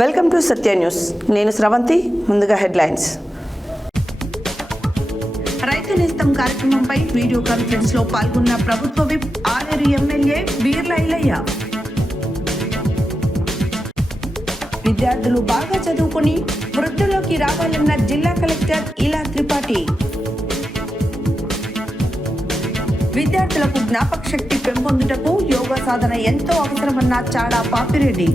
Welcome to Satya news. నేను శ్రవంతి. ముందుగా headlines. రైతు నేస్తం కార్యక్రమంపై వీడియో కాన్ఫరెన్స్ లో పాల్గొన్న ప్రభుత్వ విప్ ఆలేరు ఎమ్మెల్యే బీర్ల ఐలయ్య. విద్యార్థులు బాగా చదువుకొని వృద్ధిలోకి రావాలన్న జిల్లా కలెక్టర్ ఇలా త్రిపాఠి. విద్యార్థులకు జ్ఞాపక శక్తి పెంపొందుటకు యోగా సాధన ఎంతో అవసరమన్న చాడా పాపిరెడ్డి.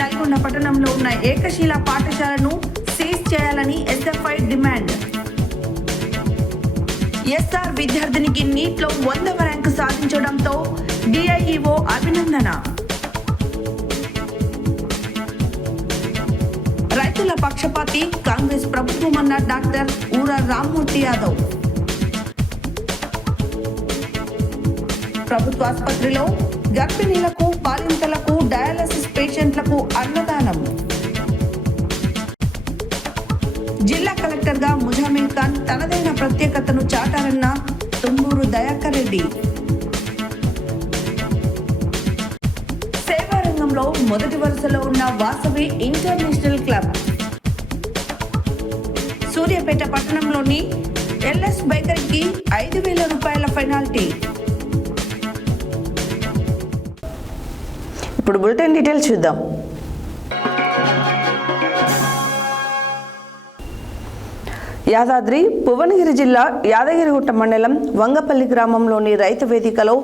నల్గొండ పట్టణంలో ఉన్న ఏకశిలా పాఠశాలను సీజ్ చేయాలని ఎస్ఎఫ్ఐ డిమాండ్. ఎస్ఆర్ విద్యార్థినికి నీట్లో 100వ ర్యాంకు సాధించడంతో డిఐఈఓ అభినందన. రైతుల పక్షపాతి కాంగ్రెస్ ప్రభుత్వం అన్న డాక్టర్ ఊర రామ్మూర్తి యాదవ్. ప్రభుత్వ ఆసుపత్రిలో గర్భిణీలకు, బాలింతలకు, డయాలసిస్ పేషెంట్లకు అన్నదానం. జిల్లా కలెక్టర్ గా ముజామిల్ ఖాన్ తనదైన ప్రత్యేకతను చాటారన్న తుమ్మూరు దయాకర్ రెడ్డి. సేవా రంగంలో మొదటి వరుసలో ఉన్న వాసవి ఇంటర్నేషనల్ క్లబ్. సూర్యాపేట పట్టణంలోని ఎల్ఎస్ బేకరీకి 5,000 రూపాయల పెనాల్టీ. ఇప్పుడు బులెటిన్ డీటెయిల్స్ చూద్దాం. యాదాద్రి భువనగిరి జిల్లా యాదగిరిగుట్ట మండలం వంగపల్లి గ్రామంలోని రైతు వేదికలో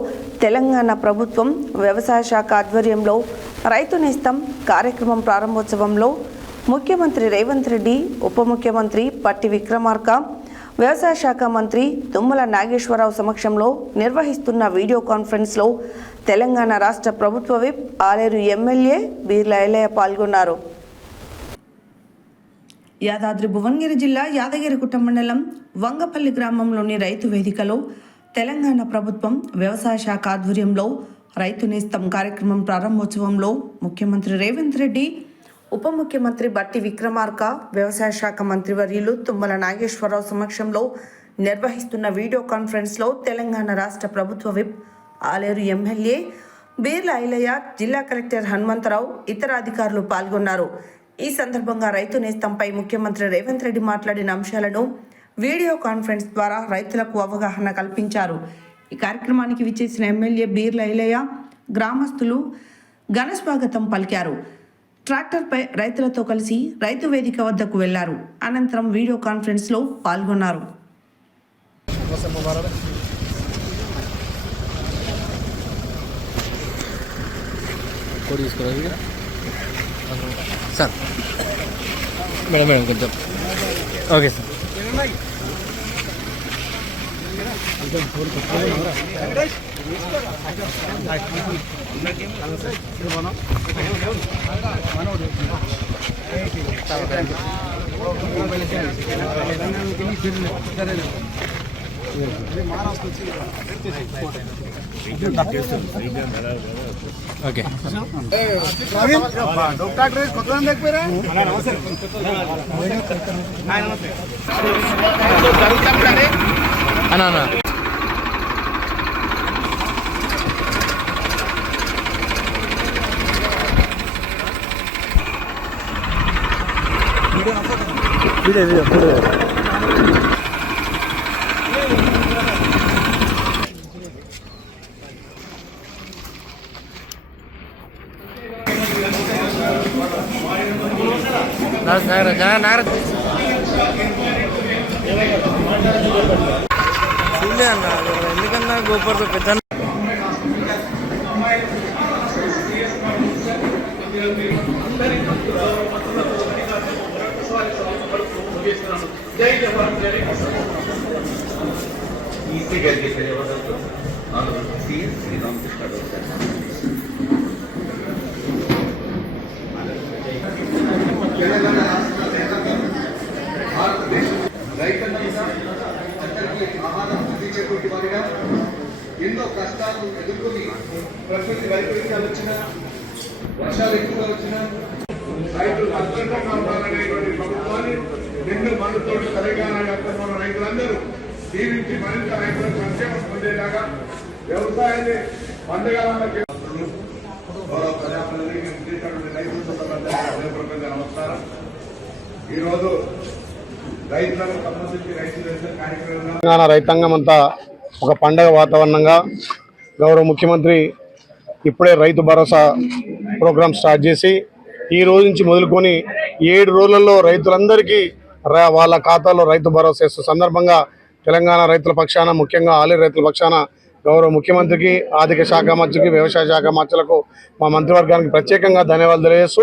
తెలంగాణ ప్రభుత్వం వ్యవసాయ శాఖ ఆధ్వర్యంలో రైతు నేస్తం కార్యక్రమం ప్రారంభోత్సవంలో ముఖ్యమంత్రి రేవంత్ రెడ్డి, ఉప ముఖ్యమంత్రి పట్టి విక్రమార్క, వ్యవసాయ శాఖ మంత్రి తుమ్మల నాగేశ్వరరావు సమక్షంలో నిర్వహిస్తున్న వీడియో కాన్ఫరెన్స్లో తెలంగాణ రాష్ట్ర ప్రభుత్వ విప్ ఆలేరు ఎమ్మెల్యే బీర్ల ఐలయ్య పాల్గొన్నారు. యాదాద్రి భువనగిరి జిల్లా యాదగిరిగుట్ట మండలం వంగపల్లి గ్రామంలోని రైతు వేదికలో తెలంగాణ ప్రభుత్వం వ్యవసాయ శాఖ ఆధ్వర్యంలో రైతు నేస్తం కార్యక్రమం ప్రారంభోత్సవంలో ముఖ్యమంత్రి రేవంత్ రెడ్డి, ఉప ముఖ్యమంత్రి బట్టి విక్రమార్క, వ్యవసాయ శాఖ మంత్రివర్యులు తుమ్మల నాగేశ్వరరావు సమక్షంలో నిర్వహిస్తున్న వీడియో కాన్ఫరెన్స్లో తెలంగాణ రాష్ట్ర ప్రభుత్వ విప్ ఆలేరు ఎమ్మెల్యే బీర్ల ఐలయ్య, జిల్లా కలెక్టర్ హనుమంతరావు, ఇతర అధికారులు పాల్గొన్నారు. ఈ సందర్భంగా రైతు నేస్తంపై ముఖ్యమంత్రి రేవంత్ రెడ్డి మాట్లాడిన అంశాలను వీడియో కాన్ఫరెన్స్ ద్వారా రైతులకు అవగాహన కల్పించారు. ఈ కార్యక్రమానికి విచ్చేసిన ఎమ్మెల్యే బీర్ల ఐలయ్య గ్రామస్తులు ఘన స్వాగతం పలికారు. ట్రాక్టర్పై రైతులతో కలిసి రైతు వేదిక వద్దకు వెళ్లారు. అనంతరం వీడియో కాన్ఫరెన్స్లో పాల్గొన్నారు. సార్ మేడం కొంచెం ఓకే సార్. ఓకే అన్నా చూడలే అన్న, ఎందుకన్నా గోపర్తో పెద్ద ఎన్నో కష్టాలు ఎదుర్కొని ప్రకృతి వైపరీత్యాలు వచ్చిన, వర్షాలు ఎక్కువగా వచ్చిన రైతులు అద్భుతంగా ఉండాలనేటువంటి ప్రభుత్వాన్ని నిన్ను మనతో తెలంగాణ వ్యాప్తంగా రైతులందరూ దీవించి మరింత రైతుల సంక్షేమం పొందేలాగా వ్యవసాయాన్ని పండుగ నమస్కారం. ఈరోజు రైతులకు సంబంధించి రైతు నిరసన కార్యక్రమంలో తెలంగాణ రైతాంగం అంతా ఒక పండగ వాతావరణంగా గౌరవ ముఖ్యమంత్రి ఇప్పుడే రైతు భరోసా ప్రోగ్రాం స్టార్ట్ చేసి ఈ రోజు నుంచి మొదలుకొని 7 రోజులలో రైతులందరికీ వాళ్ళ ఖాతాలో రైతు భరోసా ఇస్తున్న సందర్భంగా తెలంగాణ రైతుల పక్షాన, ముఖ్యంగా ఆలేరు రైతుల పక్షాన గౌరవ ముఖ్యమంత్రికి, ఆర్థిక శాఖ మంత్రికి, వ్యవసాయ శాఖ మంత్రులకు, మా మంత్రివర్గానికి ప్రత్యేకంగా ధన్యవాదాలు తెలియజేస్తూ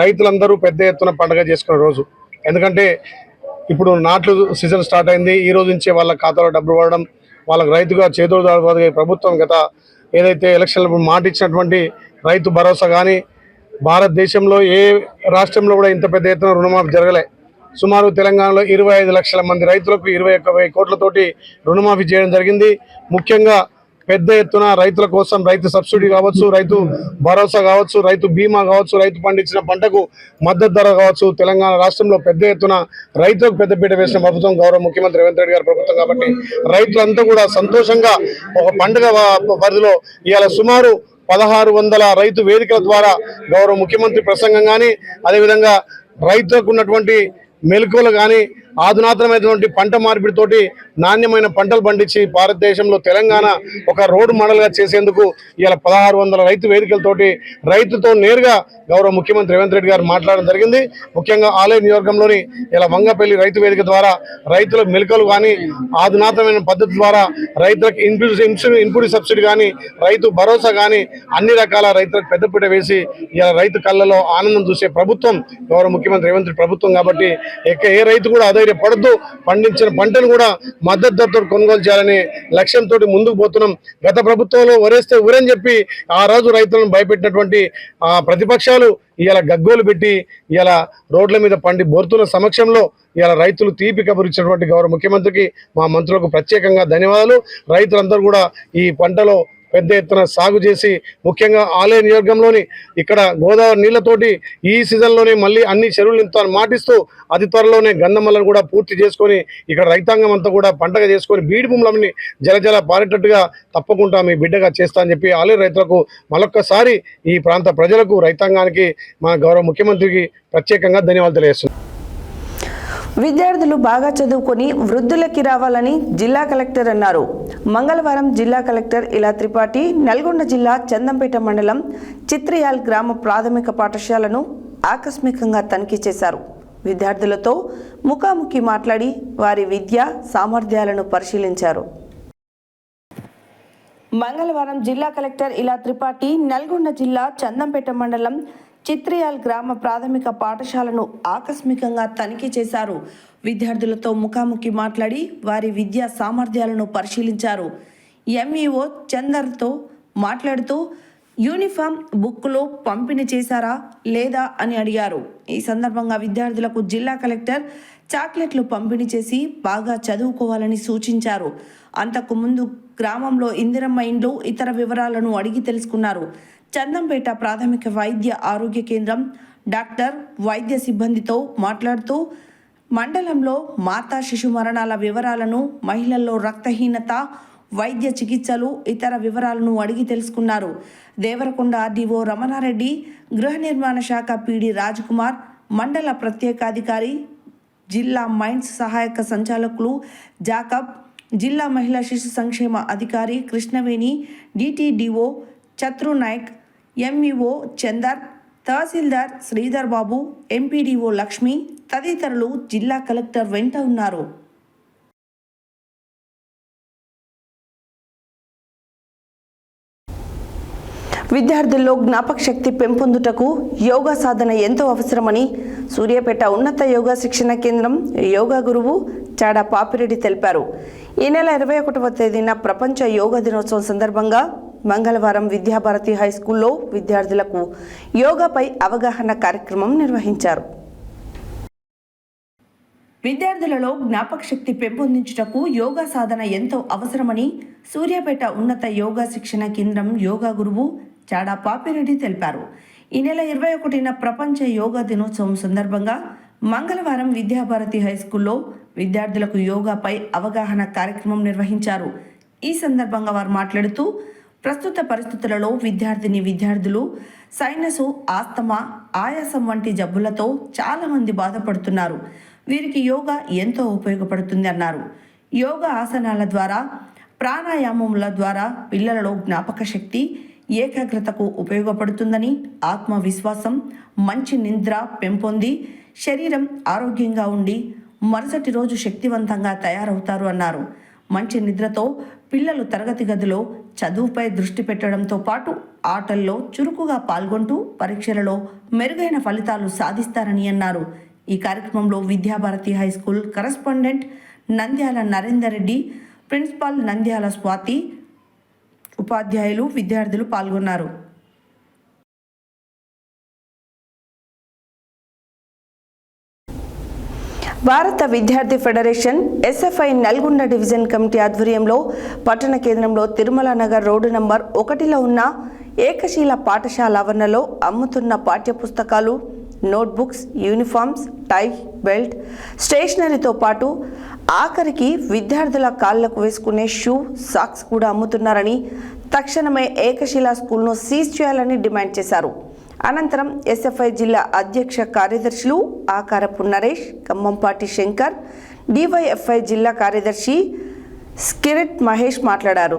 రైతులందరూ పెద్ద ఎత్తున పండుగ చేసుకునే రోజు. ఎందుకంటే ఇప్పుడు నాట్లు సీజన్ స్టార్ట్ అయింది. ఈ రోజు నుంచి వాళ్ళ ఖాతాలో డబ్బులు పడడం, వాళ్ళకి రైతుగా చేదోడు ప్రభుత్వం గత ఏదైతే ఎలక్షన్లకు మాట ఇచ్చినటువంటి రైతు భరోసా కానీ భారతదేశంలో ఏ రాష్ట్రంలో కూడా ఇంత పెద్ద ఎత్తున రుణమాఫీ జరగలే. సుమారు తెలంగాణలో 25 లక్షల మంది రైతులకు 21,000 కోట్లతోటి రుణమాఫీ చేయడం జరిగింది. ముఖ్యంగా పెద్ద ఎత్తున రైతుల కోసం రైతు సబ్సిడీ కావచ్చు, రైతు భరోసా కావచ్చు, రైతు బీమా కావచ్చు, రైతు పండించిన పంటకు మద్దతు ధర కావచ్చు, తెలంగాణ రాష్ట్రంలో పెద్ద ఎత్తున రైతులకు పెద్దపీట వేసిన ప్రభుత్వం గౌరవ ముఖ్యమంత్రి రేవంత్ రెడ్డి గారి ప్రభుత్వం. కాబట్టి రైతులంతా కూడా సంతోషంగా ఒక పండుగ పరిధిలో ఇవాళ సుమారు 1600 రైతు వేదికల ద్వారా గౌరవ ముఖ్యమంత్రి ప్రసంగం కానీ, అదేవిధంగా రైతులకు ఉన్నటువంటి మెలకువలు కానీ, ఆధునాతనమైనటువంటి పంట మార్పిడితోటి నాణ్యమైన పంటలు పండించి భారతదేశంలో తెలంగాణ ఒక రోడ్డు మోడల్గా చేసేందుకు ఇలా 1600 రైతు వేదికలతోటి రైతుతో నేరుగా గౌరవ ముఖ్యమంత్రి రేవంత్ రెడ్డి గారు మాట్లాడడం జరిగింది. ముఖ్యంగా ఆలేరు నియోజకవర్గంలోని ఇలా వంగపల్లి రైతు వేదిక ద్వారా రైతులకు మెలకువలు కానీ, ఆధునాతనమైన పద్ధతి ద్వారా రైతులకు ఇన్పుట్ సబ్సిడీ కానీ, రైతు భరోసా కానీ అన్ని రకాల రైతులకు పెద్దపీట వేసి ఇలా రైతు కళ్ళలో ఆనందం చూసే ప్రభుత్వం గౌరవ ముఖ్యమంత్రి రేవంత్ రెడ్డి ప్రభుత్వం. కాబట్టి ఏ రైతు కూడా పడుతూ పండించిన పంటను కూడా మద్దతు ధరతో కొనుగోలు చేయాలనే లక్ష్యంతో ముందుకు పోతున్నాం. గత ప్రభుత్వంలో వరేస్తే ఊరని చెప్పి ఆ రోజు రైతులను భయపెట్టినటువంటి ప్రతిపక్షాలు ఇలా గగ్గోలు పెట్టి ఇలా రోడ్ల మీద పండి బోరుతున్న సమక్షంలో ఇలా రైతులు తీపి కబురిచ్చినటువంటి గౌరవ ముఖ్యమంత్రికి, మా మంత్రులకు ప్రత్యేకంగా ధన్యవాదాలు. రైతులందరూ కూడా ఈ పంటలో పెద్ద ఎత్తున సాగు చేసి, ముఖ్యంగా ఆలేరు నియోజకవర్గంలోని ఇక్కడ గోదావరి నీళ్లతోటి ఈ సీజన్లోనే మళ్ళీ అన్ని చెరువులు నింపుతాను మాటిస్తూ అతి త్వరలోనే గంధమల్లను కూడా పూర్తి చేసుకొని ఇక్కడ రైతాంగం అంతా కూడా పంటగా చేసుకొని బీడి భూములన్నీ జలజల పారేటట్టుగా తప్పకుండా మీ బిడ్డగా చేస్తా అని చెప్పి ఆలేరు రైతులకు మరొక్కసారి ఈ ప్రాంత ప్రజలకు, రైతాంగానికి మా గౌరవ ముఖ్యమంత్రికి ప్రత్యేకంగా ధన్యవాదాలు తెలియజేస్తున్నాను. విద్యార్థులు బాగా చదువుకొని వృద్ధులకి రావాలని జిల్లా కలెక్టర్ అన్నారు. మంగళవారం జిల్లా కలెక్టర్ ఇలా త్రిపాఠి నల్గొండ జిల్లా చందంపేట మండలం చిత్రయాల్ గ్రామ ప్రాథమిక పాఠశాలను ఆకస్మికంగా తనిఖీ చేశారు. విద్యార్థులతో ముఖాముఖి మాట్లాడి వారి విద్యా సామర్థ్యాలను పరిశీలించారు. మంగళవారం జిల్లా కలెక్టర్ ఇలా త్రిపాఠి నల్గొండ జిల్లా చందంపేట మండలం చిత్రయాల్ గ్రామ ప్రాథమిక పాఠశాలను ఆకస్మికంగా తనిఖీ చేశారు. విద్యార్థులతో ముఖాముఖి మాట్లాడి వారి విద్యా సామర్థ్యాలను పరిశీలించారు. ఎంఈఓ చందర్తో మాట్లాడుతూ యూనిఫామ్ బుక్కులు పంపిణీ చేశారా లేదా అని అడిగారు. ఈ సందర్భంగా విద్యార్థులకు జిల్లా కలెక్టర్ చాక్లెట్లు పంపిణీ చేసి బాగా చదువుకోవాలని సూచించారు. అంతకుముందు గ్రామంలో ఇందిరమ్మ ఇండ్లు ఇతర వివరాలను అడిగి తెలుసుకున్నారు. చందంపేట ప్రాథమిక వైద్య ఆరోగ్య కేంద్రం డాక్టర్ వైద్య సిబ్బందితో మాట్లాడుతూ మండలంలో మాతా శిశు మరణాల వివరాలను, మహిళల్లో రక్తహీనత, వైద్య చికిత్సలు, ఇతర వివరాలను అడిగి తెలుసుకున్నారు. దేవరకొండ ఆర్డీఓ రమణారెడ్డి, గృహ నిర్మాణ శాఖ పీడి రాజ్కుమార్, మండల ప్రత్యేకాధికారి, జిల్లా మైన్స్ సహాయక సంచాలకులు జాకబ్, జిల్లా మహిళా శిశు సంక్షేమ అధికారి కృష్ణవేణి, డిటిడిఓ చత్రు నాయక్, ఎంఈఓ చందర్, తహసీల్దార్ శ్రీధర్ బాబు, ఎంపీడీఓ లక్ష్మి తదితరులు జిల్లా కలెక్టర్ వెంట ఉన్నారు. విద్యార్థుల్లో జ్ఞాపక శక్తి పెంపొందుటకు యోగా సాధన ఎంతో అవసరమని సూర్యాపేట ఉన్నత యోగా శిక్షణ కేంద్రం యోగా గురువు చాడా పాపిరెడ్డి తెలిపారు. ఈ నెల 21వ తేదీన ప్రపంచ యోగా దినోత్సవం సందర్భంగా మంగళవారం విద్యాభారతి హైస్కూల్లో విద్యార్థులకు యోగాపై అవగాహన కార్యక్రమం నిర్వహించారు. విద్యార్థులలో జ్ఞాపక శక్తి పెంపొందించుటకు యోగా సాధన ఎంతో అవసరమని సూర్యాపేట ఉన్నత యోగా శిక్షణ కేంద్రం యోగా గురువు చాడా పాపిరెడ్డి తెలిపారు. ఈ నెల 21న ప్రపంచ యోగా దినోత్సవం సందర్భంగా మంగళవారం విద్యాభారతి హైస్కూల్లో విద్యార్థులకు యోగాపై అవగాహన కార్యక్రమం నిర్వహించారు. ఈ సందర్భంగా వారు మాట్లాడుతూ ప్రస్తుత పరిస్థితులలో విద్యార్థులు సైనసు, ఆస్తమా, ఆయాసం వంటి జబ్బులతో చాలామంది బాధపడుతున్నారు. వీరికి యోగా ఎంతో ఉపయోగపడుతుంది అన్నారు. యోగా ఆసనాల ద్వారా, ప్రాణాయామముల ద్వారా పిల్లలలో జ్ఞాపక శక్తి, ఏకాగ్రతకు ఉపయోగపడుతుందని, ఆత్మవిశ్వాసం, మంచి నిద్ర పెంపొంది శరీరం ఆరోగ్యంగా ఉండి మరుసటి రోజు శక్తివంతంగా తయారవుతారు అన్నారు. మంచి నిద్రతో పిల్లలు తరగతి గదిలో చదువుపై దృష్టి పెట్టడంతో పాటు ఆటల్లో చురుకుగా పాల్గొంటూ పరీక్షలలో మెరుగైన ఫలితాలు సాధిస్తారని అన్నారు. ఈ కార్యక్రమంలో Vidya Bharati high school correspondent Nandyal Narender Reddy, principal Nandyal Swathi, ఉపాధ్యాయులు, విద్యార్థులు పాల్గొన్నారు. భారత విద్యార్థి federation SFI Nalgonda division committee ఆధ్వర్యంలో పట్టణ కేంద్రంలో తిరుమల నగర్ రోడ్డు నంబర్ 1లో ఉన్న ఏకశీల పాఠశాల ఆవరణలో అమ్ముతున్న పాఠ్యపుస్తకాలు, నోట్బుక్స్, యూనిఫామ్స్, టై, బెల్ట్, స్టేషనరీతో పాటు ఆఖరికి విద్యార్థుల కాళ్లకు వేసుకునే షూ, సాక్స్ కూడా అమ్ముతున్నారని, తక్షణమే ఏకశిలా స్కూల్ను సీజ్ చేయాలని డిమాండ్ చేశారు. అనంతరం ఎస్ఎఫ్ఐ జిల్లా అధ్యక్ష కార్యదర్శులు ఆకారపు నరేష్, ఖమ్మంపాటి శంకర్, డివైఎఫ్ఐ జిల్లా కార్యదర్శి స్కిరిట్ మహేష్ మాట్లాడారు.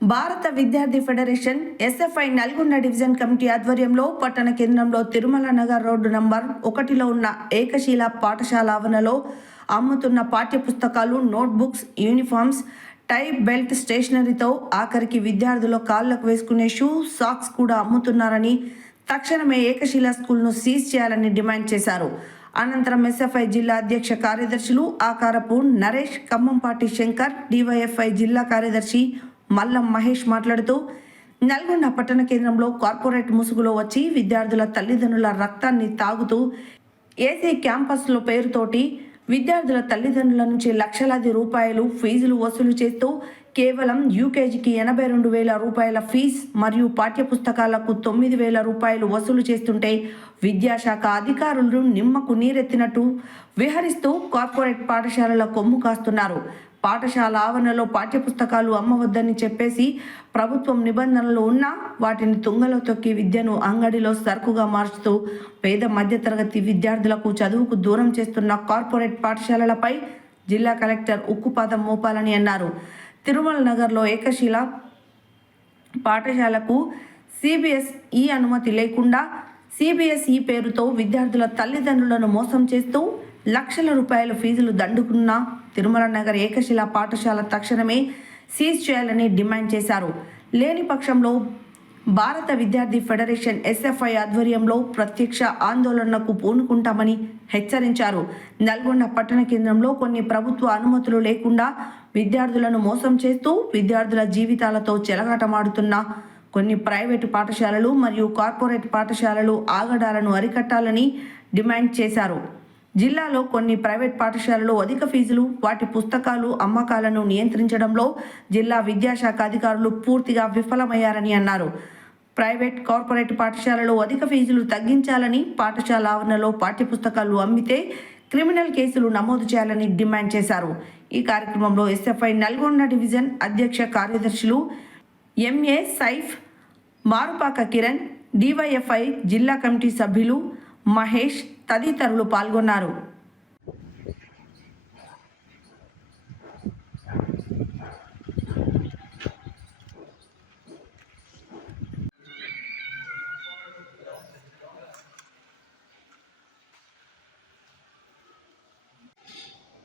భారత విద్యార్థి federation SFI Nalgonda division committee ఆధ్వర్యంలో పట్టణ కేంద్రంలో తిరుమల నగర్ రోడ్డు నంబర్ 1లో ఉన్న ఏకశీల పాఠశాల ఆవరణలో అమ్ముతున్న పాఠ్యపుస్తకాలు, నోట్బుక్స్, యూనిఫామ్స్, టై, బెల్ట్, స్టేషనరీతో ఆఖరికి విద్యార్థుల కాళ్లకు వేసుకునే షూ, సాక్స్ కూడా అమ్ముతున్నారని, తక్షణమే ఏకశిలా స్కూల్ను సీజ్ చేయాలని డిమాండ్ చేశారు. అనంతరం ఎస్ఎఫ్ఐ జిల్లా అధ్యక్ష కార్యదర్శులు ఆకారపు నరేష్, ఖమ్మంపాటి శంకర్, డివైఎఫ్ఐ జిల్లా కార్యదర్శి మల్లం మహేష్ మాట్లాడుతూ, నల్గొండ పట్టణ కేంద్రంలో కార్పొరేట్ ముసుగులో వచ్చి విద్యార్థుల తల్లిదండ్రుల రక్తాన్ని తాగుతూ ఏసీ క్యాంపస్లో పేరుతోటి విద్యార్థుల తల్లిదండ్రుల నుంచి లక్షలాది రూపాయలు ఫీజులు వసూలు చేస్తూ కేవలం యూకేజీకి 82,000 రూపాయల ఫీజు మరియు పాఠ్యపుస్తకాలకు 9,000 రూపాయలు వసూలు చేస్తుంటే విద్యాశాఖ అధికారులు నిమ్మకు నీరెత్తినట్టు విహరిస్తూ కార్పొరేట్ పాఠశాలల కొమ్ము కాస్తున్నారు. పాఠశాల ఆవరణలో పాఠ్యపుస్తకాలు అమ్మవద్దని చెప్పేసి ప్రభుత్వం నిబంధనలు ఉన్నా వాటిని తుంగలో తొక్కి విద్యను అంగడిలో సరుకుగా మార్చుతూ పేద మధ్యతరగతి విద్యార్థులకు చదువుకు దూరం చేస్తున్న కార్పొరేట్ పాఠశాలలపై జిల్లా కలెక్టర్ ఉక్కుపాదం మోపాలని అన్నారు. తిరుమల నగర్లో ఏకశిల పాఠశాలకు సిబిఎస్ఈ అనుమతి లేకుండా సిబిఎస్ఈ పేరుతో విద్యార్థుల తల్లిదండ్రులను మోసం చేస్తూ లక్షల రూపాయల ఫీజులు దండుకున్న తిరుమల నగర్ ఏకశిల పాఠశాల తక్షణమే సీజ్ చేయాలని డిమాండ్ చేశారు. లేని పక్షంలో భారత విద్యార్థి ఫెడరేషన్ ఎస్ఎఫ్ఐ ఆధ్వర్యంలో ప్రత్యక్ష ఆందోళనకు పూనుకుంటామని హెచ్చరించారు. నల్గొండ పట్టణ కేంద్రంలో కొన్ని ప్రభుత్వ అనుమతులు లేకుండా విద్యార్థులను మోసం చేస్తూ విద్యార్థుల జీవితాలతో చెలగాటమాడుతున్న కొన్ని ప్రైవేటు పాఠశాలలు మరియు కార్పొరేట్ పాఠశాలలు ఆగడాలను అరికట్టాలని డిమాండ్ చేశారు. జిల్లాలో కొన్ని ప్రైవేట్ పాఠశాలలు అధిక ఫీజులు, వాటి పుస్తకాలు అమ్మకాలను నియంత్రించడంలో జిల్లా విద్యాశాఖ అధికారులు పూర్తిగా విఫలమయ్యారని అన్నారు. ప్రైవేట్, కార్పొరేట్ పాఠశాలలో అధిక ఫీజులు తగ్గించాలని, పాఠశాల ఆవరణలో పాఠ్యపుస్తకాలు అమ్మితే క్రిమినల్ కేసులు నమోదు చేయాలని డిమాండ్ చేశారు. ఈ కార్యక్రమంలో ఎస్ఎఫ్ఐ నల్గొండ డివిజన్ అధ్యక్ష కార్యదర్శులు ఎంఏ సైఫ్, మారుపాక కిరణ్, డివైఎఫ్ఐ జిల్లా కమిటీ సభ్యులు మహేష్ తదితరులు పాల్గొన్నారు.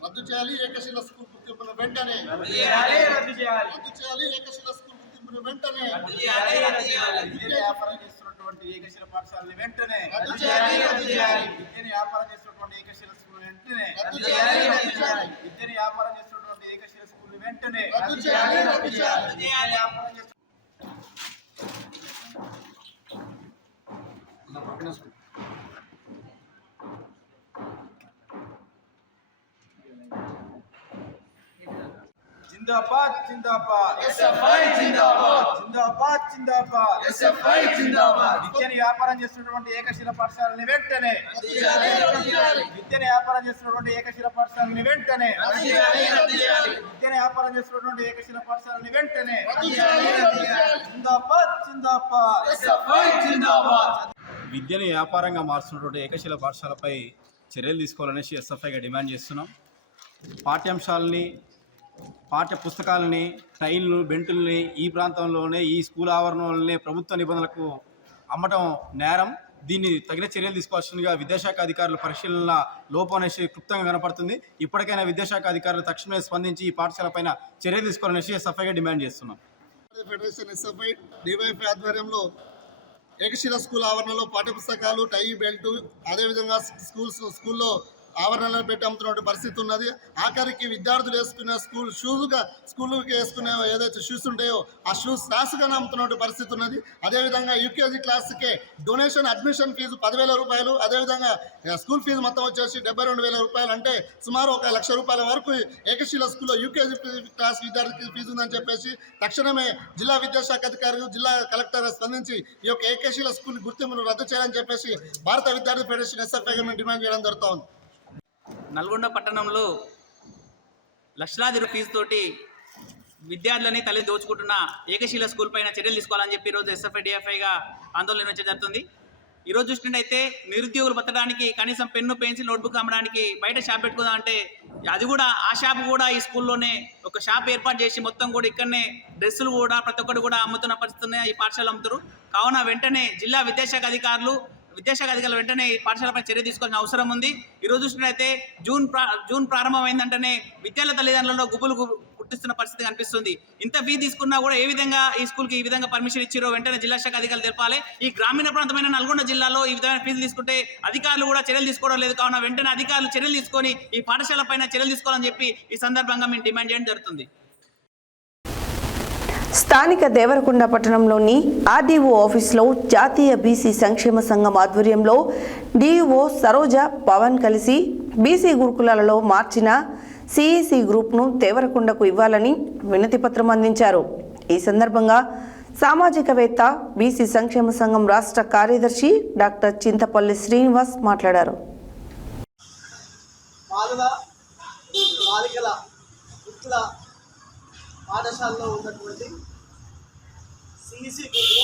రద్దు చేయాలి ఏకశిల స్కూల్ గుర్తింపును వెంటనే. రద్దు చేయాలి ఏకశిల స్కూల్ గుర్తింపును వెంటనే. విద్యను వ్యాపారం చేస్తున్నటువంటి ఏకశిల పాఠశాలని వెంటనే రద్దు చేయాలి. విద్యను వ్యాపారం చేస్తున్నటువంటి ఏకశిల స్కూల్ వెంటనే రద్దు చేయాలి. విద్యను వ్యాపారం చేస్తున్నటువంటి ఏకశిల స్కూల్ వెంటనే రద్దు చేయాలి. వ్యాపారం చేస్తున్న జిందాబాద్ జిందాబాద్ ఎస్ఎఫ్ఐ జిందాబాద్ జిందాబాద్ జిందాబాద్ ఎస్ఎఫ్ఐ జిందాబాద్ విద్యను వ్యాపారం చేస్తున్నటువంటి ఏకశిల పాఠశాలని వెంటనే విద్యను వ్యాపారం చేస్తున్నటువంటి ఏకశిల పాఠశాలని వెంటనే విద్యను వ్యాపారం చేస్తున్నటువంటి ఏకశిల పాఠశాలని వెంటనే జిందాబాద్ జిందాబాద్ ఎస్ఎఫ్ఐ జిందాబాద్. విద్యను వ్యాపారంగా మార్చుతున్నటువంటి ఏకశిల పాఠశాలపై చర్యలు తీసుకోవాలనేసి ఎస్ఎఫ్ఐగా డిమాండ్ చేస్తున్నాం. పాఠ్యాంశాలని, పాఠ్య పుస్తకాలని, టైళ్ళు, బెంటుల్ని ఈ ప్రాంతంలోనే, ఈ స్కూల్ ఆవరణలోనే ప్రభుత్వ నిబంధనలకు అమ్మటం నేరం. దీన్ని తగిన చర్యలు తీసుకోవాల్సిందిగా విద్యాశాఖ అధికారుల పరిశీలన లోపం అనేసి క్లుప్తంగా కనపడుతుంది. ఇప్పటికైనా విద్యాశాఖ అధికారులు తక్షణమే స్పందించి ఈ పాఠశాల పైన చర్యలు తీసుకోవాలనేసి ఎస్ఎఫ్ఐగా డిమాండ్ చేస్తున్నాం. ఫెడరేషన్ ఎస్ఎఫ్ఐ డివైఎఫ్ఐ ఆధ్వర్యంలో ఏకశిల స్కూల్ ఆవరణలో పాఠ్యపుస్తకాలు, టై, బెల్ట్, అదేవిధంగా స్కూల్లో ఆవరణలో పెట్టి అమ్ముతున్న పరిస్థితి ఉన్నది. ఆఖరికి విద్యార్థులు వేసుకునే స్కూల్కి వేసుకునే ఏదైతే షూస్ ఉంటాయో ఆ షూస్ రాసుగానే అమ్ముతున్న పరిస్థితి ఉన్నది. అదేవిధంగా యూకేజీ క్లాస్కి డొనేషన్ అడ్మిషన్ ఫీజు 10,000 రూపాయలు, అదేవిధంగా స్కూల్ ఫీజు మొత్తం వచ్చేసి 72,000 రూపాయలు, అంటే సుమారు 1,00,000 రూపాయల వరకు ఏకశిల స్కూల్లో యూకేజీ క్లాస్ విద్యార్థికి ఫీజు ఉందని చెప్పేసి తక్షణమే జిల్లా విద్యాశాఖ అధికారులు, జిల్లా కలెక్టర్ స్పందించి ఈ యొక్క ఏకశిల స్కూల్ గుర్తింపును రద్దు చేయాలని చెప్పేసి భారత విద్యార్థి ఫెడరేషన్ ఎస్ఎఫ్ఐగా మేము డిమాండ్ చేయడం జరుగుతూ ఉంది. నల్గొండ పట్టణంలో లక్షలాది ఫీజుతోటి విద్యార్థులని తల్లి దోచుకుంటున్న ఏకశిల స్కూల్ పైన చర్యలు తీసుకోవాలని చెప్పి ఈరోజు ఎస్ఎఫ్ఐ డిఎఫ్ఐగా ఆందోళన నిర్వహించడం జరుగుతుంది. ఈరోజు చూసినట్టయితే నిరుద్యోగులు బతకడానికి కనీసం పెన్ను, పెన్సిల్, నోట్బుక్ అమ్మడానికి బయట షాప్ పెట్టుకుందాం అంటే అది కూడా, ఆ షాప్ కూడా ఈ స్కూల్లోనే ఒక షాప్ ఏర్పాటు చేసి మొత్తం కూడా ఇక్కడనే డ్రెస్సులు కూడా ప్రతి ఒక్కటి కూడా అమ్ముతున్న పరిస్థితి ఈ పాఠశాల అమ్ముతారు. కావున వెంటనే జిల్లా విద్యాశాఖ అధికారులు వెంటనే ఈ పాఠశాలపై చర్య తీసుకోవాల్సిన అవసరం ఉంది. ఈరోజు చూసినట్లయితే జూన్ ప్రారంభమైందంటేనే విద్యార్థుల తల్లిదండ్రులలో గుబులు పుట్టిస్తున్న పరిస్థితి కనిపిస్తుంది. ఇంత ఫీజు తీసుకున్నా కూడా ఏ విధంగా ఈ స్కూల్కి ఈ విధంగా పర్మిషన్ ఇచ్చారో వెంటనే జిల్లా శాఖ అధికారులు తెలపాలి. ఈ గ్రామీణ ప్రాంతమైన నల్గొండ జిల్లాలో ఈ విధమైన ఫీజులు తీసుకుంటే అధికారులు కూడా చర్యలు తీసుకోవడం లేదు. కావున వెంటనే అధికారులు చర్యలు తీసుకొని ఈ పాఠశాల పైన చర్యలు తీసుకోవాలని చెప్పి ఈ సందర్భంగా మేము డిమాండ్ చేయడం జరుగుతుంది. స్థానిక దేవరకొండ పట్టణంలోని ఆర్డీఓ ఆఫీసులో జాతీయ బీసీ సంక్షేమ సంఘం ఆధ్వర్యంలో డీఓ సరోజ, పవన్ కలిసి బీసీ గురుకులాలలో మార్చిన సిఈసి గ్రూప్ను దేవరకొండకు ఇవ్వాలని వినతిపత్రం అందించారు. ఈ సందర్భంగా సామాజికవేత్త, బీసీ సంక్షేమ సంఘం రాష్ట్ర కార్యదర్శి డాక్టర్ చింతపల్లి శ్రీనివాస్ మాట్లాడారు. పాఠశాలలో ఉన్నటువంటి సిఈసి గ్రూప్ను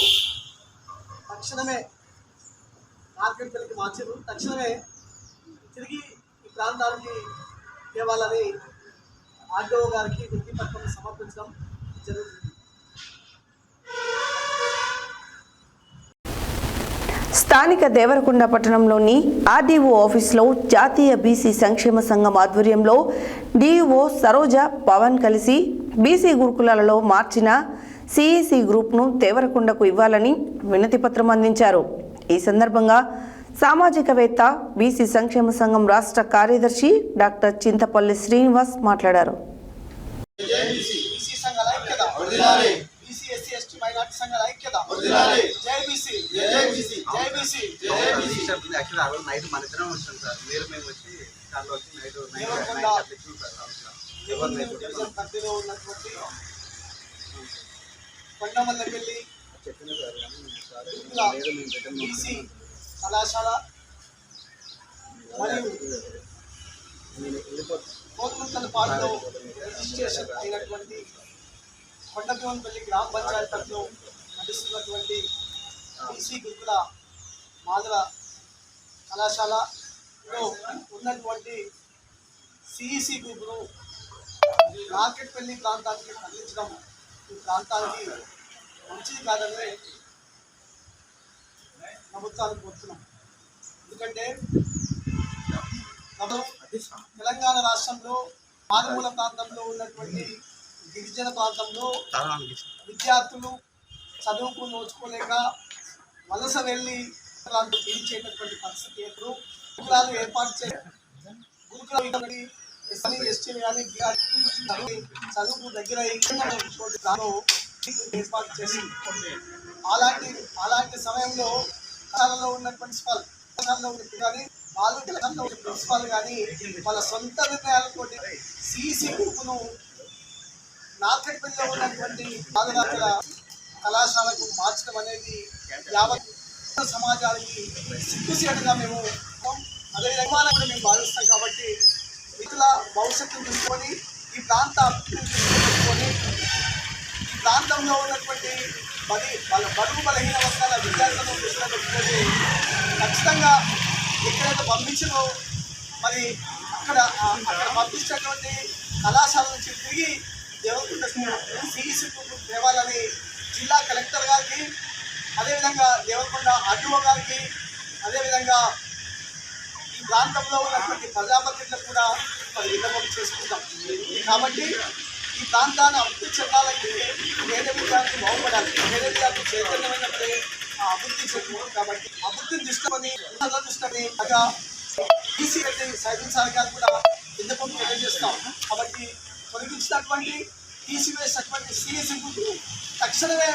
తక్షణమే మార్కెట్పల్లికి మార్చారు. తక్షణమే తిరిగి ఈ ప్రాంతానికి తేవాలని ఆర్డీఓ గారికి విజ్ఞప్తి సమర్పించడం జరుగుతుంది. స్థానిక దేవరకొండ పట్టణంలోని ఆర్డీఓ ఆఫీసులో జాతీయ బీసీ సంక్షేమ సంఘం ఆధ్వర్యంలో డీఓ సరోజ, పవన్ కలిసి బీసీ గురుకులాలలో మార్చిన సిఈసి గ్రూప్ను దేవరకొండకు ఇవ్వాలని వినతిపత్రం అందించారు. ఈ సందర్భంగా సామాజికవేత్త, బీసీ సంక్షేమ సంఘం రాష్ట్ర కార్యదర్శి డాక్టర్ చింతపల్లి శ్రీనివాస్ మాట్లాడారు. కొండమల్లపల్లి బీసీ కళాశాల మరియు కోతుకుంటలపాడులో రిజిస్ట్రేషన్ అయినటువంటి కొండపల్లి గ్రామ పంచాయతీ పరిధిలో నడుస్తున్నటువంటి బీసీ గురుకుల మాధవ కళాశాలలో ఉన్నటువంటి సిఈసి గ్రూపును మార్కెట్పల్లి ప్రాంతానికి తరలించడం ఈ ప్రాంతానికి మంచిది కాదని ప్రభుత్వానికి కోరుతున్నాం. ఎందుకంటే తెలంగాణ రాష్ట్రంలో మారుమూల ప్రాంతంలో ఉన్నటువంటి గిరిజన ప్రాంతంలో విద్యార్థులు చదువుకు నోచుకోలేక వలస వెళ్ళి తీర్చేటటువంటి పరిస్థితి ఎప్పుడు గురుకులాలు ఏర్పాటు చేయాలి. గురుకుల ఎస్టీ కానీ చదువుకు దగ్గర ఏర్పాటు చేసి అలాంటి సమయంలో తెలంగాణలో ఉన్నటువంటి కానీ వాళ్ళు తెలంగాణలో ప్రిన్సిపాల్ కానీ వాళ్ళ సొంత నిర్ణయాలతో సిఈసి గ్రూపును నార్కెట్పల్లిలో ఉన్నటువంటి బాలరాజుల కళాశాలకు మార్చడం అనేది యావత్ సమాజానికి సిగ్గుసేటుగా మేము అదేవిధంగా కూడా మేము భావిస్తాం. కాబట్టి మిత్రుల భవిష్యత్తును చూసుకొని ఈ ప్రాంత అభివృద్ధిని దృష్టిలో పెట్టుకొని ఈ ప్రాంతంలో ఉన్నటువంటి బడుగు బలహీన వర్గాల విద్యార్థులను దృష్టిలో పెట్టుకొని ఖచ్చితంగా ఎక్కడైతే పంపించినో మరి అక్కడ పంపించినటువంటి కళాశాల నుంచి తిరిగి దేవరకొండ సిఈసి తేవాలని జిల్లా కలెక్టర్ గారికి, అదేవిధంగా దేవరకొండ ఆర్డీఓ గారికి, అదేవిధంగా ఈ ప్రాంతంలో ఉన్నటువంటి ప్రజాప్రతినిధులకు కూడా మరి విన్నపం చేసుకుంటాం. కాబట్టి ఈ ప్రాంతాన్ని అభివృద్ధి చెందాలంటే పేద విద్యార్థి బాగుపడాలి, పేద విద్యార్థి చైతన్యమైనప్పుడే అభివృద్ధి చెందుతుంది. కాబట్టి అభివృద్ధిని దృష్టిని అగా ఈసీ సైనిక సార్ గారు కూడా విన్నపం తెలియజేస్తాం. కాబట్టి తొలగించినటువంటి తీసివేసినటువంటి సిఎస్సి గ్రూపులు తక్షణమే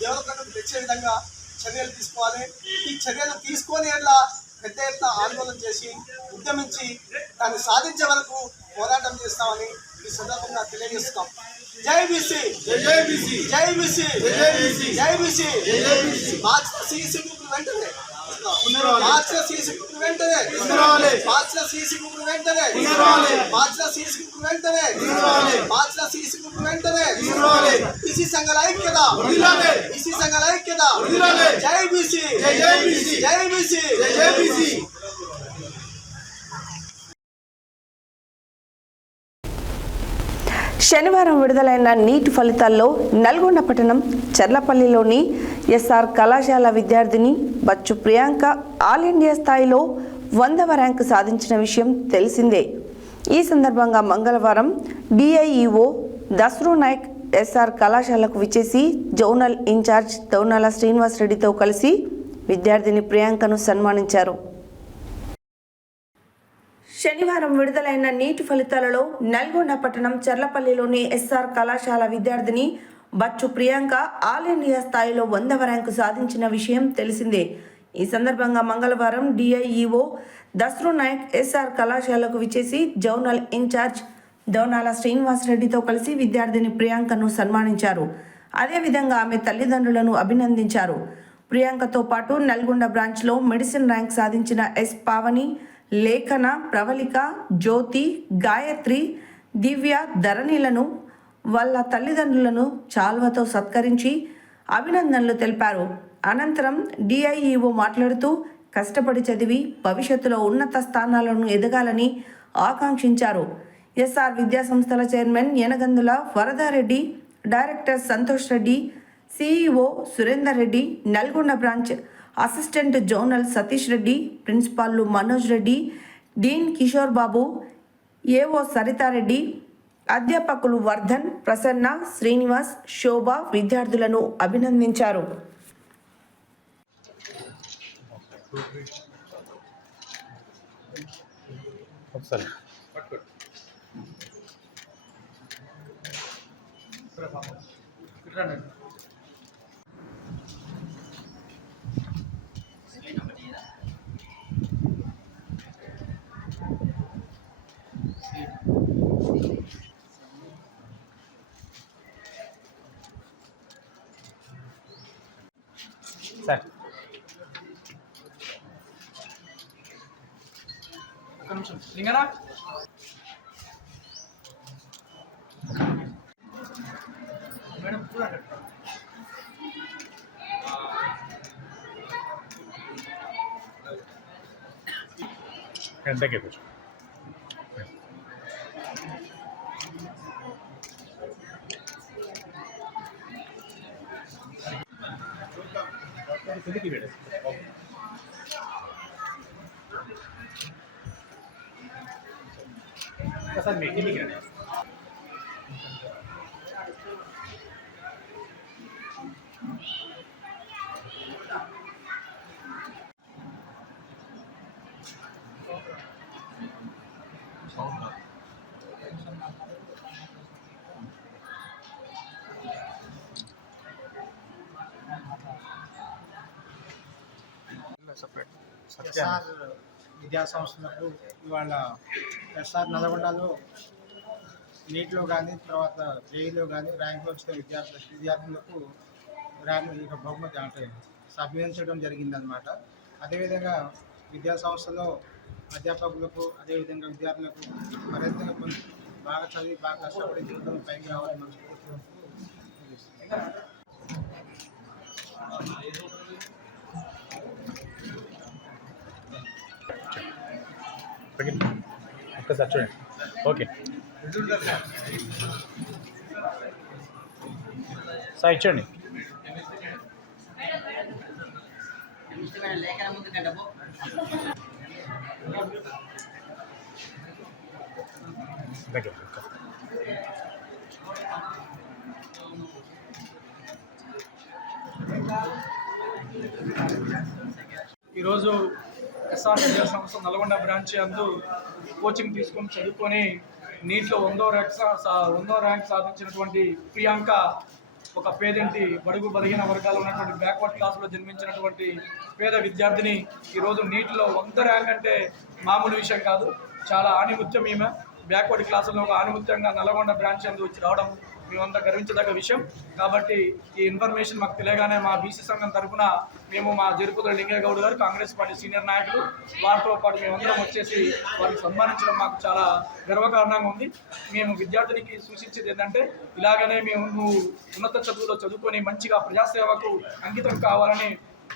దేవరకొండకు తెచ్చే విధంగా చర్యలు తీసుకోవాలి. ఈ చర్యలు తీసుకొని ఎలా పెద్ద ఎత్తున ఆందోళన చేసి ఉద్యమించి దాన్ని సాధించే వరకు పోరాటం చేస్తామని ఈ సందర్భంగా తెలియజేస్తాం. జై బీసీ, జై బీసీ, జై బీసీ, జై బీసీ. మార్చిన సిఎస్సి గ్రూపులు వెంటనే మార్చిన సిఎస్సి గ్రూపులు వెంటనే మార్చిన సిఎస్సి గ్రూపులు వెంటనే మార్చిన సిఎస్సి గ్రూపులు వెంటనే మార్చిన సిఎస్సి గ్రూపులు వెంటనే బీసీ సంఘాల ఐక్యత, బీసీ సంఘాల ఐక్యత. జై బీసీ, జై బీసీ, జై బీసీ, జై బీసీ. శనివారం విడుదలైన నీట్ ఫలితాల్లో నల్గొండ పట్టణం చర్లపల్లిలోని ఎస్ఆర్ కళాశాల విద్యార్థిని బచ్చు ప్రియాంక ఆల్ ఇండియా స్థాయిలో 100వ ర్యాంకు సాధించిన విషయం తెలిసిందే. ఈ సందర్భంగా మంగళవారం డిఐఈఓ దస్రూ నాయక్ ఎస్ఆర్ కళాశాలకు విచ్చేసి జోనల్ ఇన్ఛార్జ్ దౌనాల శ్రీనివాస్ రెడ్డితో కలిసి విద్యార్థిని ప్రియాంకను సన్మానించారు. శనివారం విడుదలైన నీటి ఫలితాలలో నల్గొండ పట్టణం చర్లపల్లిలోని ఎస్ఆర్ కళాశాల విద్యార్థిని బచ్చు ప్రియాంక ఆల్ ఇండియా స్థాయిలో 100వ ర్యాంకు సాధించిన విషయం తెలిసిందే. ఈ సందర్భంగా మంగళవారం డిఐఈఓ దస్రూ నాయక్ ఎస్ఆర్ కళాశాలకు విచ్చేసి జోనల్ ఇన్ఛార్జ్ దౌనాల శ్రీనివాస్ రెడ్డితో కలిసి విద్యార్థిని ప్రియాంకను సన్మానించారు. అదేవిధంగా ఆమె తల్లిదండ్రులను అభినందించారు. ప్రియాంకతో పాటు నల్గొండ బ్రాంచ్లో మెడిసిన్ ర్యాంక్ సాధించిన ఎస్ పావని, లేఖన, ప్రవళిక, జ్యోతి, గాయత్రి, దివ్య, ధరణిలను వాళ్ళ తల్లిదండ్రులను చాల్వతో సత్కరించి అభినందనలు తెలిపారు. అనంతరం డిఐఈఓ మాట్లాడుతూ కష్టపడి చదివి భవిష్యత్తులో ఉన్నత స్థానాలను ఎదగాలని ఆకాంక్షించారు. ఎస్ఆర్ విద్యాసంస్థల chairman Yanagandula Varadareddy, director Santosh Reddy, CEO Surender Reddy, Nalgonda branch assistant zonal Satish Reddy, ప్రిన్సిపాల్లు మనోజ్ రెడ్డి, డీన్ కిషోర్ బాబు, ఏఓ సరితారెడ్డి, అధ్యాపకులు వర్ధన్, ప్రసన్న, శ్రీనివాస్, శోభ విద్యార్థులను అభినందించారు. సార్ లింగనా మేడం చూడండి. ఎంతకే కూర్చో. సార్ మీటింగ్ ఎస్ఆర్ విద్యా సంస్థలకు ఇవాళ ఎస్ఆర్ నల్గొండలో నీట్లో కానీ తర్వాత జేఈలో కానీ ర్యాంకులు వచ్చిన విద్యార్థులకు ర్యాంక్ బహుమతి అంటే అభినందించడం జరిగిందనమాట. అదేవిధంగా విద్యా సంస్థలో అధ్యాపకులకు అదేవిధంగా విద్యార్థులకు మరింతగా బాగా చదివి బాగా కష్టపడి జీవితంలో పైకి రావాలని మనస్ఫూర్తిగా ఒక్కసారి చూడండి. ఓకే సార్ ఇచ్చండి. దగ్గర ఈరోజు ఎస్ఆర్ విద్యా సంస్థ నల్గొండ బ్రాంచ్ అందు కోచింగ్ తీసుకొని చదువుకొని నీట్లో 100వ ర్యాంక్ సాధించినటువంటి ప్రియాంక ఒక పేదింటి బడుగు బలహీన వర్గాలు ఉన్నటువంటి బ్యాక్వర్డ్ క్లాసులో జన్మించినటువంటి పేద విద్యార్థిని ఈరోజు నీటిలో 100 ర్యాంక్ అంటే మామూలు విషయం కాదు. చాలా ఆణిముత్యం ఈమె బ్యాక్వర్డ్ క్లాసుల్లో ఒక ఆణిముత్యంగా నల్గొండ బ్రాంచ్ అందు వచ్చి రావడం మేమంతా గర్వించదగ్గ విషయం. కాబట్టి ఈ ఇన్ఫర్మేషన్ మాకు తెలియగానే మా బీసీ సంఘం తరఫున మేము మా జరుపుతుల లింగయ్య గౌడ్ గారు కాంగ్రెస్ పార్టీ సీనియర్ నాయకులు వారితో పాటు మేమందరం వచ్చేసి వారిని సన్మానించడం మాకు చాలా గర్వకారణంగా ఉంది. మేము విద్యార్థినికి సూచించేది ఏంటంటే ఇలాగనే నువ్వు ఉన్నత చదువులో చదువుకొని మంచిగా ప్రజాసేవకు అంకితం కావాలని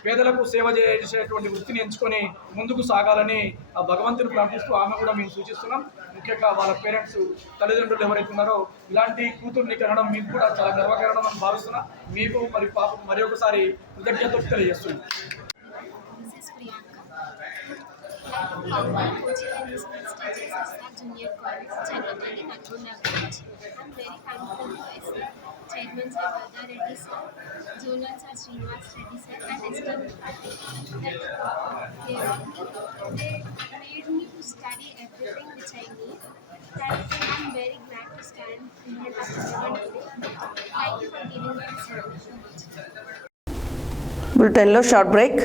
పేదలకు సేవ చేసేటువంటి వృత్తిని ఎంచుకొని ముందుకు సాగాలని ఆ భగవంతుని ప్రార్థిస్తూ ఆమె కూడా మేము సూచిస్తున్నాం. ముఖ్యంగా వాళ్ళ పేరెంట్స్ తల్లిదండ్రులు ఎవరైతే ఉన్నారో ఇలాంటి కూతుర్ని కనడం మీకు కూడా చాలా గర్వకారణం అని భావిస్తున్నాం. మీకు మరి పాపకు మరి ఒకసారి కృతజ్ఞతలు తెలియజేస్తున్నాం. Junior College, Chennapalli, Nalgonda branch. I'm very thankful to SR, Chairman Sir Vardha Reddy Sir, Zonal Sir Srinivas Reddy Sir, and esteemed faculty that they made me to study everything which I need. That I'm very glad to stand in front of everyone today. Thank you for giving me this opportunity. బులెటిన్లో short break.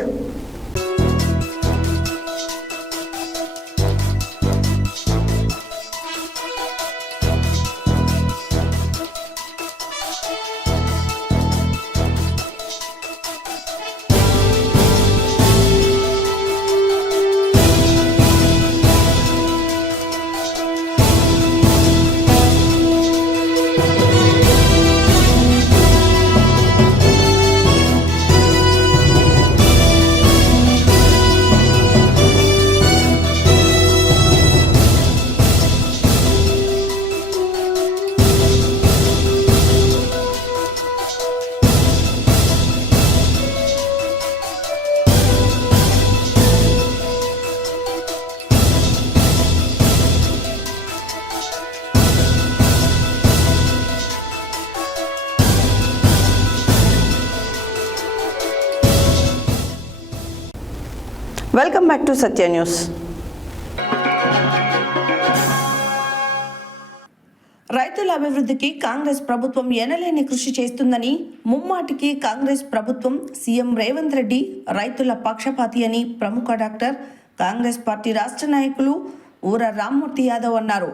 Welcome back to Satya news. రైతుల అభివృద్ధికి కాంగ్రెస్ ప్రభుత్వం ఎనలేని కృషి చేస్తుందని, ముమ్మాటికి కాంగ్రెస్ ప్రభుత్వం CM Revanth Reddy రైతుల పక్షపాతి అని ప్రముఖ డాక్టర్ కాంగ్రెస్ పార్టీ రాష్ట్ర నాయకులు ఊర రామ్మూర్తి యాదవ్ అన్నారు.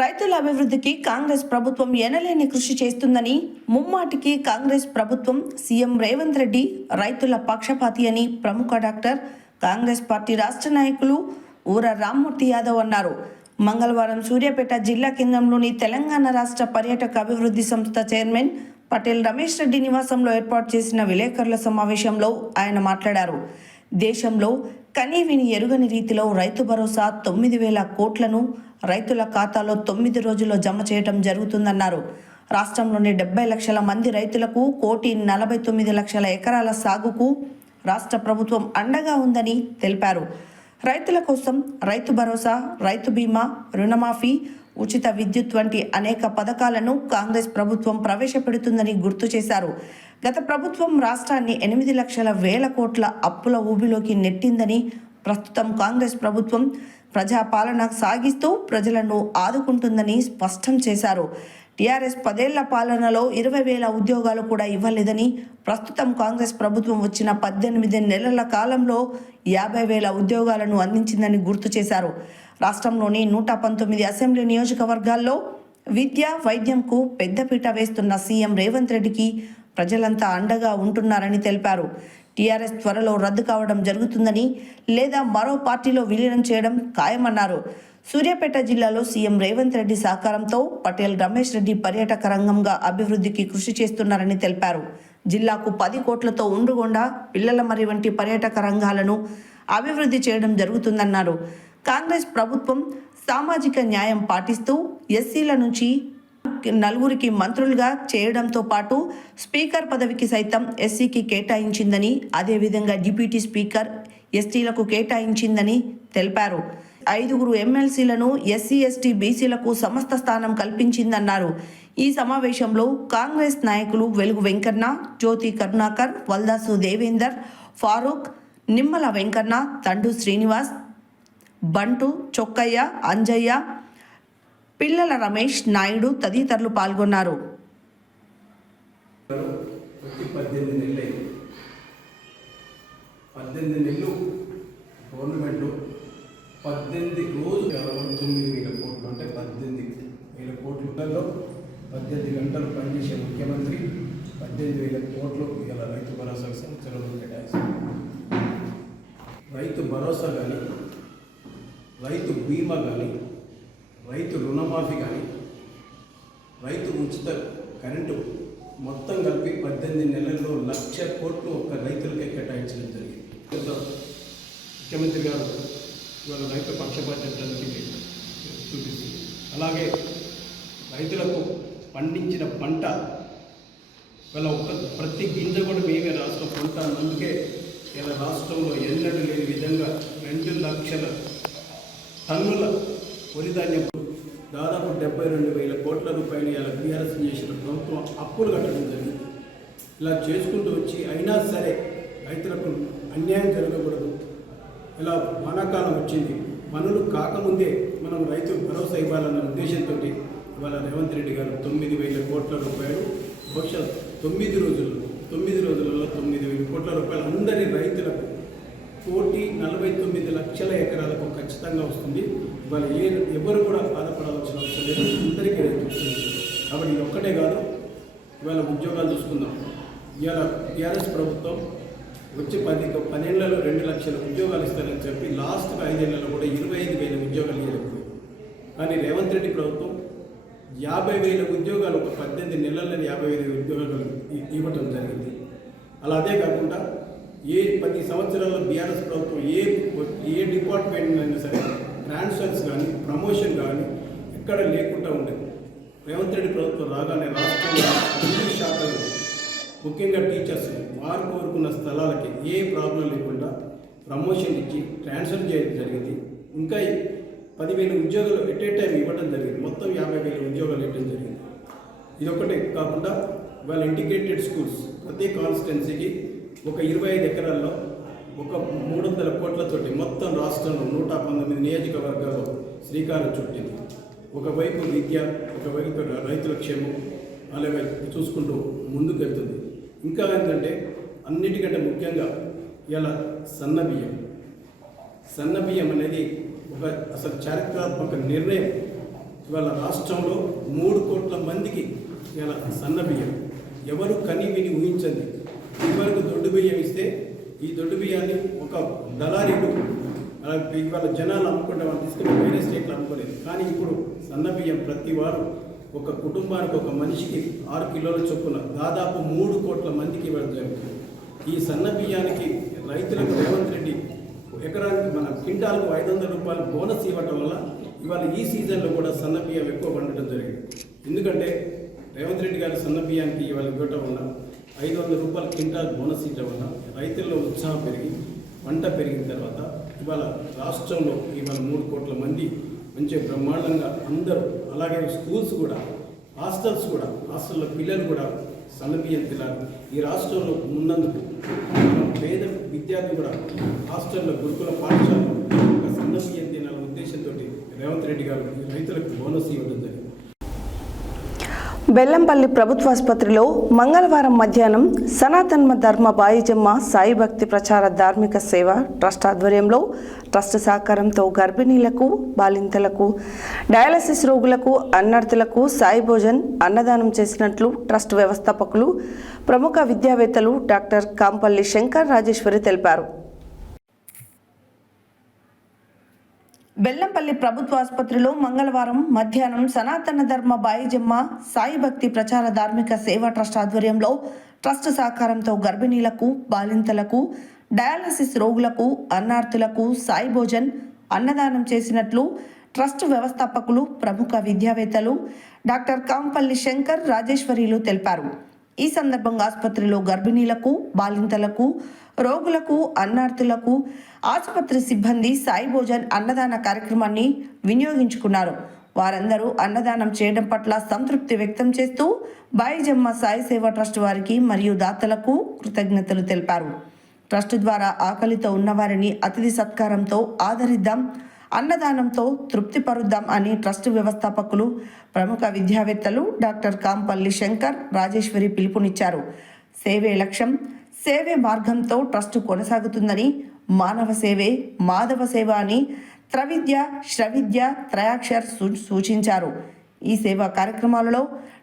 రైతుల అభివృద్ధికి కాంగ్రెస్ ప్రభుత్వం ఎనలేని కృషి చేస్తుందని, ముమ్మాటికి కాంగ్రెస్ ప్రభుత్వం సీఎం రేవంత్ రెడ్డి రైతుల పక్షపాతి అని ప్రముఖ డాక్టర్ కాంగ్రెస్ పార్టీ రాష్ట్ర నాయకులు ఊర రామ్మూర్తి యాదవ్ అన్నారు. మంగళవారం సూర్యాపేట జిల్లా కేంద్రంలోని తెలంగాణ రాష్ట్ర పర్యాటక అభివృద్ధి సంస్థ చైర్మన్ పటేల్ రమేష్ రెడ్డి నివాసంలో ఏర్పాటు చేసిన విలేకరుల సమావేశంలో ఆయన మాట్లాడారు. దేశంలో కనీవిని ఎరుగని రీతిలో రైతు భరోసా 9,000 కోట్లను రైతుల ఖాతాలో 9 రోజుల్లో జమ చేయడం జరుగుతుందన్నారు. రాష్ట్రంలోని 70 లక్షల మంది రైతులకు 1,49,00,000 ఎకరాల సాగుకు రాష్ట్ర ప్రభుత్వం అండగా ఉందని తెలిపారు. రైతుల కోసం రైతు భరోసా, రైతు బీమా, రుణమాఫీ, ఉచిత విద్యుత్ వంటి అనేక పథకాలను కాంగ్రెస్ ప్రభుత్వం ప్రవేశపెడుతుందని గుర్తు చేశారు. గత ప్రభుత్వం రాష్ట్రాన్ని 8,00,000 కోట్ల అప్పుల ఊబిలోకి నెట్టిందని, ప్రస్తుతం కాంగ్రెస్ ప్రభుత్వం ప్రజాపాలన సాగిస్తూ ప్రజలను ఆదుకుంటుందని స్పష్టం చేశారు. టీఆర్ఎస్ 10 ఏళ్ల పాలనలో 20,000 ఉద్యోగాలు కూడా ఇవ్వలేదని, ప్రస్తుతం కాంగ్రెస్ ప్రభుత్వం వచ్చిన 18 నెలల కాలంలో 50,000 ఉద్యోగాలను అందించిందని గుర్తు చేశారు. రాష్ట్రంలోని 119 అసెంబ్లీ నియోజకవర్గాల్లో విద్య, వైద్యంకు పెద్దపీట వేస్తున్న సీఎం రేవంత్ రెడ్డికి ప్రజలంతా అండగా ఉంటున్నారని తెలిపారు. టీఆర్ఎస్ త్వరలో రద్దు కావడం జరుగుతుందని, లేదా మరో పార్టీలో విలీనం చేయడం ఖాయమన్నారు. సూర్యాపేట జిల్లాలో సీఎం రేవంత్ రెడ్డి సహకారంతో పటేల్ రమేష్ రెడ్డి పర్యాటక రంగంగా అభివృద్ధికి కృషి చేస్తున్నారని తెలిపారు. జిల్లాకు 10 కోట్లతో ఉండుగొండ, పిల్లలమర్రి వంటి పర్యాటక రంగాలను అభివృద్ధి చేయడం జరుగుతుందన్నారు. కాంగ్రెస్ ప్రభుత్వం సామాజిక న్యాయం పాటిస్తూ ఎస్సీల నుంచి 4 మంత్రులుగా చేయడంతో పాటు స్పీకర్ పదవికి సైతం ఎస్సీకి కేటాయించిందని, అదేవిధంగా డిప్యూటీ స్పీకర్ ఎస్టీలకు కేటాయించిందని తెలిపారు. 5 ఎమ్మెల్సీలను ఎస్సీ, ఎస్టీ, బీసీలకు సమస్త స్థానం కల్పించిందన్నారు. ఈ సమావేశంలో కాంగ్రెస్ నాయకులు వెలుగు వెంకన్న, జ్యోతి కరుణాకర్, వల్దాసు దేవేందర్, ఫారూక్, నిమ్మల వెంకన్న, తండు శ్రీనివాస్, బంటు, చొక్కయ్య, అంజయ్య, పిల్లల రమేష్ నాయుడు తదితరులు పాల్గొన్నారు. 18 నెలలు గవర్నమెంట్ 18 రోజులు 9,000 కోట్లు అంటే 18,000 కోట్లలో 18 గంటలు పనిచేసే ముఖ్యమంత్రి 18,000 కోట్లు ఇలా రైతు భరోసా చెరువులు కేటాయిస్తారు. రైతు భరోసా కానీ, రైతు బీమా కానీ, రైతు రుణమాఫీ కానీ, రైతు ఉచిత కరెంటు మొత్తం కలిపి 18 నెలల్లో 1,00,000 కోట్లు ఒక రైతులకే కేటాయించడం జరిగింది. ముఖ్యమంత్రి గారు ఇవాళ రైతు పక్షపాతానికి చూపిస్తుంది. అలాగే రైతులకు పండించిన పంట వాళ్ళ ప్రతి గింజ కూడా మేమే రాష్ట్రం కొంటాం. అందుకే ఇలా రాష్ట్రంలో ఎన్నడూ లేని విధంగా 2 లక్షల టన్నుల వరి ధాన్యం దాదాపు 72,000 కోట్ల రూపాయలు ఇలా బీఆర్ఎస్ చేసిన ప్రభుత్వం అప్పులు కట్టడం జరిగింది. ఇలా చేసుకుంటూ వచ్చి అయినా సరే రైతులకు అన్యాయం జరగకూడదు. ఇలా వానాకాలం వచ్చింది, పనులు కాకముందే మనం రైతు భరోసా ఇవ్వాలన్న ఉద్దేశంతో ఇవాళ రేవంత్ రెడ్డి గారు 9,000 కోట్ల రూపాయలు బహుశా 9 రోజులలో 9,000 కోట్ల రూపాయలు అందరి రైతులకు 1,49,00,000 ఎకరాలకు ఖచ్చితంగా వస్తుంది. ఇవాళ ఎవరు కూడా బాధపడాల్సిన అవసరం లేదు, అందరికీ రైతు వస్తుంది. కాబట్టి ఇది ఒక్కటే కాదు, ఇవాళ ఉద్యోగాలు చూసుకుందాం. ఇవాళ టీఆర్ఎస్ ప్రభుత్వం వచ్చి 10 ఏళ్లలో 2 లక్షల ఉద్యోగాలు ఇస్తారని చెప్పి లాస్ట్ 5 ఏళ్లలో కూడా 25,000 ఉద్యోగాలు ఇవ్వలేదు. కానీ రేవంత్ రెడ్డి ప్రభుత్వం 50,000 ఉద్యోగాలు ఒక 18 నెలల్లో 50,000 ఉద్యోగాలు ఇవ్వటం జరిగింది. అలా అదే కాకుండా 10 సంవత్సరాల్లో బీఆర్ఎస్ ప్రభుత్వం ఏ డిపార్ట్మెంట్ అయినా సరే ట్రాన్స్ఫర్స్ కానీ, ప్రమోషన్ కానీ ఎక్కడ లేకుండా ఉండేది. రేవంత్ రెడ్డి ప్రభుత్వం రాగానే రాష్ట్రంలో అన్ని శాఖలు, ముఖ్యంగా టీచర్స్ వారు కోరుకున్న స్థలాలకి ఏ ప్రాబ్లం లేకుండా ప్రమోషన్ ఇచ్చి ట్రాన్స్ఫర్ చేయడం జరిగింది. ఇంకా 10,000 ఉద్యోగాలు ఎట్ ఏ టైం ఇవ్వడం జరిగింది. మొత్తం 50,000 ఉద్యోగాలు ఇవ్వడం జరిగింది. ఇదొకటే కాకుండా వాళ్ళ ఇంటిగ్రేటెడ్ స్కూల్స్ ప్రతి కాన్స్టిట్యున్సీకి ఒక 25 ఎకరాల్లో ఒక 300 కోట్లతోటి మొత్తం రాష్ట్రంలో 119 నియోజకవర్గాల్లో శ్రీకారం చుట్టింది. ఒకవైపు విద్య, ఒకవైపు రైతుల క్షేమం అలాగే చూసుకుంటూ ముందుకెళ్తుంది. ఇంకా ఏంటంటే అన్నిటికంటే ముఖ్యంగా ఇలా సన్న బియ్యం అనేది ఒక అసలు చారిత్రాత్మక నిర్ణయం. ఇవాళ రాష్ట్రంలో 3 కోట్ల మందికి ఇలా సన్న బియ్యం ఎవరు కని విని ఊహించండి. ఇదివరకు దొడ్డు బియ్యం ఇస్తే ఈ దొడ్డు బియ్యాన్ని ఒక దళారీలు ఇవాళ జనాలు అమ్ముకుంటే వాళ్ళు తీసుకుని వేరే స్టేట్లు అమ్ముకోలేదు. కానీ ఇప్పుడు సన్న బియ్యం ప్రతి వారు ఒక కుటుంబానికి ఒక మనిషికి 6 కిలోల చొప్పున దాదాపు 3 కోట్ల మందికి ఇవ్వడం జరుగుతుంది. ఈ సన్న బియ్యానికి రైతులకు రేవంత్ రెడ్డి ఎకరానికి మన క్వింటాలకు 500 రూపాయలు బోనస్ ఇవ్వటం వల్ల ఇవాళ ఈ సీజన్లో కూడా సన్న బియ్యం ఎక్కువ పండటం జరిగింది. ఎందుకంటే రేవంత్ రెడ్డి గారు సన్న బియ్యానికి ఇవాళ ఇవ్వటం వల్ల 500 రూపాయల క్వింటాల్ బోనస్ ఇవ్వడం వల్ల రైతుల్లో ఉత్సాహం పెరిగి పంట పెరిగిన తర్వాత ఇవాళ రాష్ట్రంలో ఇవాళ 3 కోట్ల మంది మంచిగా బ్రహ్మాండంగా అందరూ, అలాగే స్కూల్స్ కూడా, హాస్టల్లో పిల్లలు కూడా సన్నబియ్యం తినాలి. ఈ రాష్ట్రంలో ఉన్నందుకు పేద విద్యార్థి కూడా హాస్టల్లో గురుకుల పాఠశాలలో సన్నబియ్యం తినాలనే ఉద్దేశంతో రేవంత్ రెడ్డి గారు రైతులకు బోనస్ ఇవ్వడం జరిగింది. బెల్లంపల్లి ప్రభుత్వాసుపత్రిలో మంగళవారం మధ్యాహ్నం సనాతన ధర్మ బాయిజమ్మ సాయి భక్తి ప్రచార ధార్మిక సేవ ట్రస్ట్ ఆధ్వర్యంలో ట్రస్ట్ సహకారంతో గర్భిణీలకు, బాలింతలకు, డయాలసిస్ రోగులకు, అన్నార్థులకు సాయి భోజన్ అన్నదానం చేసినట్లు ట్రస్ట్ వ్యవస్థాపకులు, ప్రముఖ విద్యావేత్తలు డాక్టర్ కాంపల్లి శంకర్ రాజేశ్వరి తెలిపారు. బెల్లంపల్లి ప్రభుత్వ ఆసుపత్రిలో మంగళవారం మధ్యాహ్నం సనాతన ధర్మ బాయిజమ్మ సాయి భక్తి ప్రచార ధార్మిక సేవా ట్రస్ట్ ఆధ్వర్యంలో ట్రస్ట్ సహకారంతో గర్భిణీలకు, బాలింతలకు, డయాలసిస్ రోగులకు, అన్నార్థులకు సాయి భోజన్ అన్నదానం చేసినట్లు ట్రస్ట్ వ్యవస్థాపకులు, ప్రముఖ విద్యావేత్తలు డాక్టర్ కాంపల్లి శంకర్ రాజేశ్వరిలు తెలిపారు. ఈ సందర్భంగా ఆసుపత్రిలో గర్భిణీలకు, బాలింతలకు, రోగులకు, అన్నార్థులకు ఆసుపత్రి సిబ్బంది సాయి భోజన్ అన్నదాన కార్యక్రమాన్ని వినియోగించుకున్నారు. వారందరూ అన్నదానం చేయడం పట్ల సంతృప్తి వ్యక్తం చేస్తూ బాయిజమ్మ సాయి సేవా ట్రస్ట్ వారికి మరియు దాతలకు కృతజ్ఞతలు తెలిపారు. ట్రస్ట్ ద్వారా ఆకలితో ఉన్నవారిని అతిథి సత్కారంతో ఆదరిద్దాం, అన్నదానంతో తృప్తిపరుద్దాం అని ట్రస్ట్ వ్యవస్థాపకులు, ప్రముఖ విద్యావేత్తలు డాక్టర్ కాంపల్లి శంకర్ రాజేశ్వరి పిలుపునిచ్చారు. సేవే లక్ష్యం, సేవే మార్గంతో ట్రస్ట్ కొనసాగుతుందని, మానవ సేవే మాధవ సేవ అని త్రవిద్య, శ్రవిద్య, త్రయాక్షర్ సూచించారు. ఈ సేవా కార్యక్రమాలలో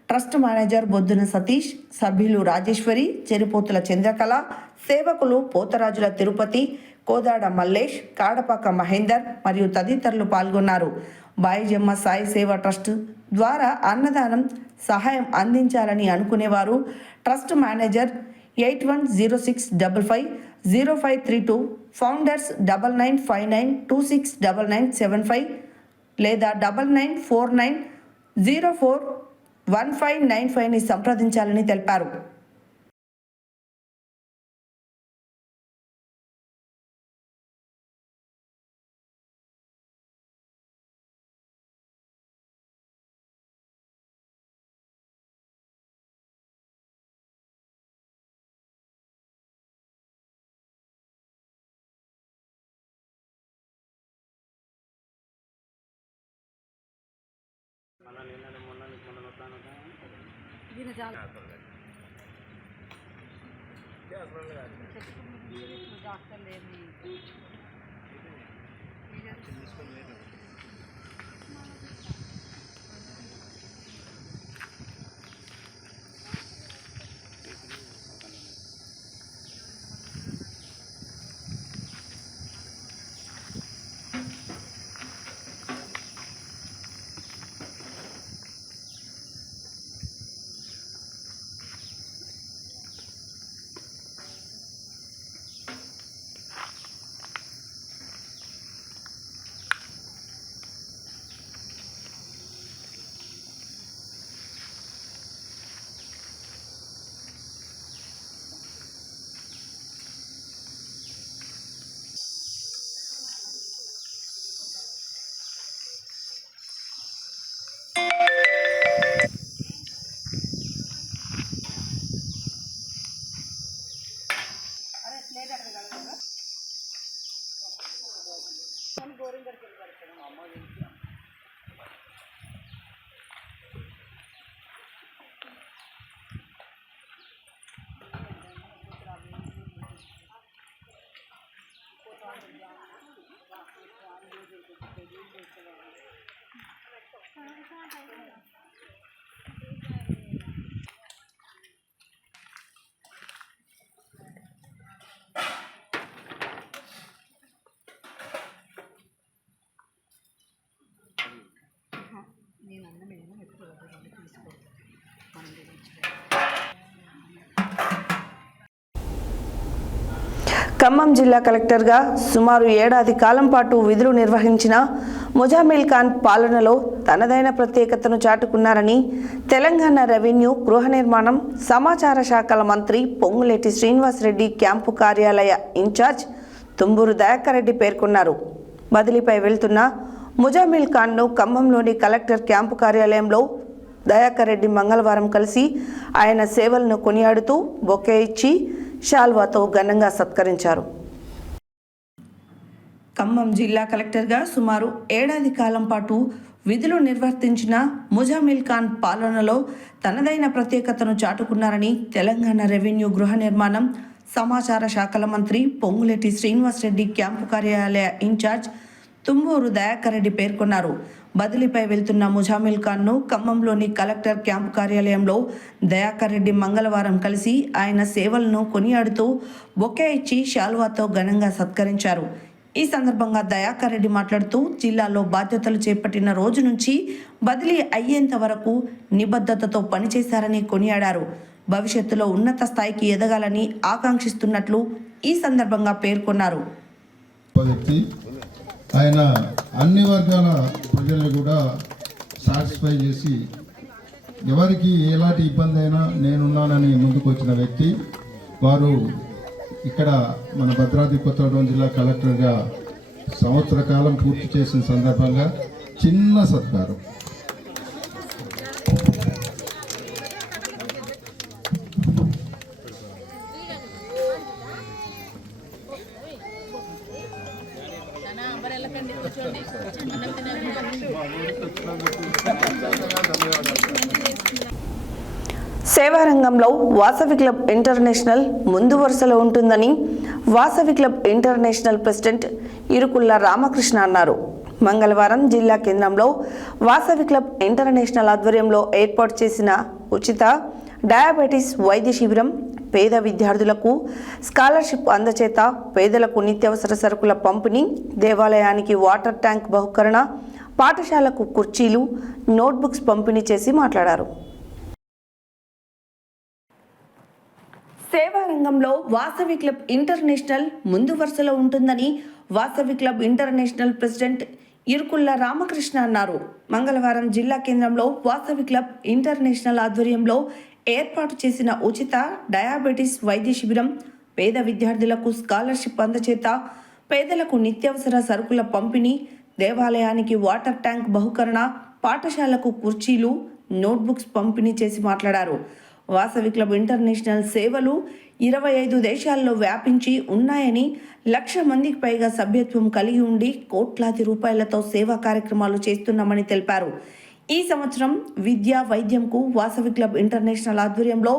ట్రస్ట్ మేనేజర్ బొద్దున సతీష్, సభ్యులు రాజేశ్వరి, చెరిపోతుల చంద్రకళ, సేవకులు పోతరాజుల తిరుపతి, కోదాడ మల్లేష్, కాడపాక మహేందర్ మరియు తదితరులు పాల్గొన్నారు. బాయిజమ్మ సాయి సేవా ట్రస్ట్ ద్వారా అన్నదానం సహాయం అందించాలని అనుకునేవారు ట్రస్ట్ మేనేజర్ 8106550532, ఫౌండర్స్ 9959269975 లేదా 9949041595ని సంప్రదించాలని తెలిపారు. ఖమ్మం జిల్లా కలెక్టర్గా సుమారు ఏడాది కాలం పాటు విధులు నిర్వహించిన ముజామిల్ ఖాన్ పాలనలో తనదైన ప్రత్యేకతను చాటుకున్నారని తెలంగాణ రెవెన్యూ, గృహ నిర్మాణం, సమాచార శాఖల మంత్రి పొంగులేటి శ్రీనివాసరెడ్డి క్యాంపు కార్యాలయ ఇన్ఛార్జ్ తుంబూరు దయాకర్ రెడ్డి పేర్కొన్నారు. బదిలీపై వెళ్తున్న ముజామిల్ ఖాన్ను ఖమ్మంలోని కలెక్టర్ క్యాంపు కార్యాలయంలో దయాకర్ రెడ్డి మంగళవారం కలిసి ఆయన సేవలను కొనియాడుతూ బొకే ఇచ్చి శాల్వాతో ఘనంగా సత్కరించారు. ఖమ్మం జిల్లా కలెక్టర్గా సుమారు ఏడాది కాలం పాటు విధులు నిర్వర్తించిన ముజామిల్ ఖాన్ పాలనలో తనదైన ప్రత్యేకతను చాటుకున్నారని తెలంగాణ రెవెన్యూ గృహ నిర్మాణం సమాచార శాఖల మంత్రి పొంగులేటి శ్రీనివాసరెడ్డి క్యాంపు కార్యాలయ ఇన్ఛార్జ్ తుమ్మూరు దయాకర్ రెడ్డి పేర్కొన్నారు. బదిలీపై వెళ్తున్న ముజామిల్ ఖాన్ను ఖమ్మంలోని కలెక్టర్ క్యాంపు కార్యాలయంలో దయాకర్ రెడ్డి మంగళవారం కలిసి ఆయన సేవలను కొనియాడుతూ బొకే ఇచ్చి శాలువాతో ఘనంగా సత్కరించారు. ఈ సందర్భంగా దయాకర్ రెడ్డి మాట్లాడుతూ జిల్లాలో బాధ్యతలు చేపట్టిన రోజు నుంచి బదిలీ అయ్యేంత వరకు నిబద్ధతతో పనిచేశారని కొనియాడారు. భవిష్యత్తులో ఉన్నత స్థాయికి ఎదగాలని ఆకాంక్షిస్తున్నట్లు ఈ సందర్భంగా పేర్కొన్నారు. ఆయన అన్ని వర్గాల ప్రజల్ని కూడా సాటిస్ఫై చేసి ఎవరికి ఎలాంటి ఇబ్బంది అయినా నేనున్నానని ముందుకు వచ్చిన వ్యక్తి. వారు ఇక్కడ మన భద్రాద్రి కొత్తగూడెం జిల్లా కలెక్టర్గా సంవత్సర కాలం పూర్తి చేసిన సందర్భంగా చిన్న సత్కారం. సేవారంగంలో వాసవి క్లబ్ ఇంటర్నేషనల్ ముందు వరుసలో ఉంటుందని Vasavi club international president Irukulla Ramakrishna అన్నారు. మంగళవారం జిల్లా కేంద్రంలో వాసవి క్లబ్ ఇంటర్నేషనల్ ఆధ్వర్యంలో ఏర్పాటు చేసిన ఉచిత డయాబెటీస్ వైద్య శిబిరం, పేద విద్యార్థులకు స్కాలర్షిప్ అందచేత, పేదలకు నిత్యావసర సరుకుల పంపిణీ, దేవాలయానికి వాటర్ ట్యాంక్ బహుకరణ, పాఠశాలకు కుర్చీలు, నోట్బుక్స్ పంపిణీ చేసి మాట్లాడారు. సేవారంగంలో వాసవి క్లబ్ ఇంటర్నేషనల్ ముందు వరుసలో ఉంటుందని Vasavi club international president Irukulla Ramakrishna అన్నారు. మంగళవారం జిల్లా కేంద్రంలో వాసవి క్లబ్ ఇంటర్నేషనల్ ఆధ్వర్యంలో ఏర్పాటు చేసిన ఉచిత డయాబెటీస్ వైద్య శిబిరం, పేద విద్యార్థులకు స్కాలర్షిప్ అందచేత, పేదలకు నిత్యావసర సరుకుల పంపిణీ, దేవాలయానికి వాటర్ ట్యాంక్ బహుకరణ, పాఠశాలకు కుర్చీలు, నోట్బుక్స్ పంపిణీ చేసి మాట్లాడారు. వాసవి క్లబ్ ఇంటర్నేషనల్ సేవలు 25 దేశాల్లో వ్యాపించి ఉన్నాయని, 1,00,000 మందికి పైగా సభ్యత్వం కలిగి ఉండి కోట్లాది రూపాయలతో సేవా కార్యక్రమాలు చేస్తున్నామని తెలిపారు. ఈ సంవత్సరం విద్య, వైద్యంకు వాసవి క్లబ్ ఇంటర్నేషనల్ ఆధ్వర్యంలో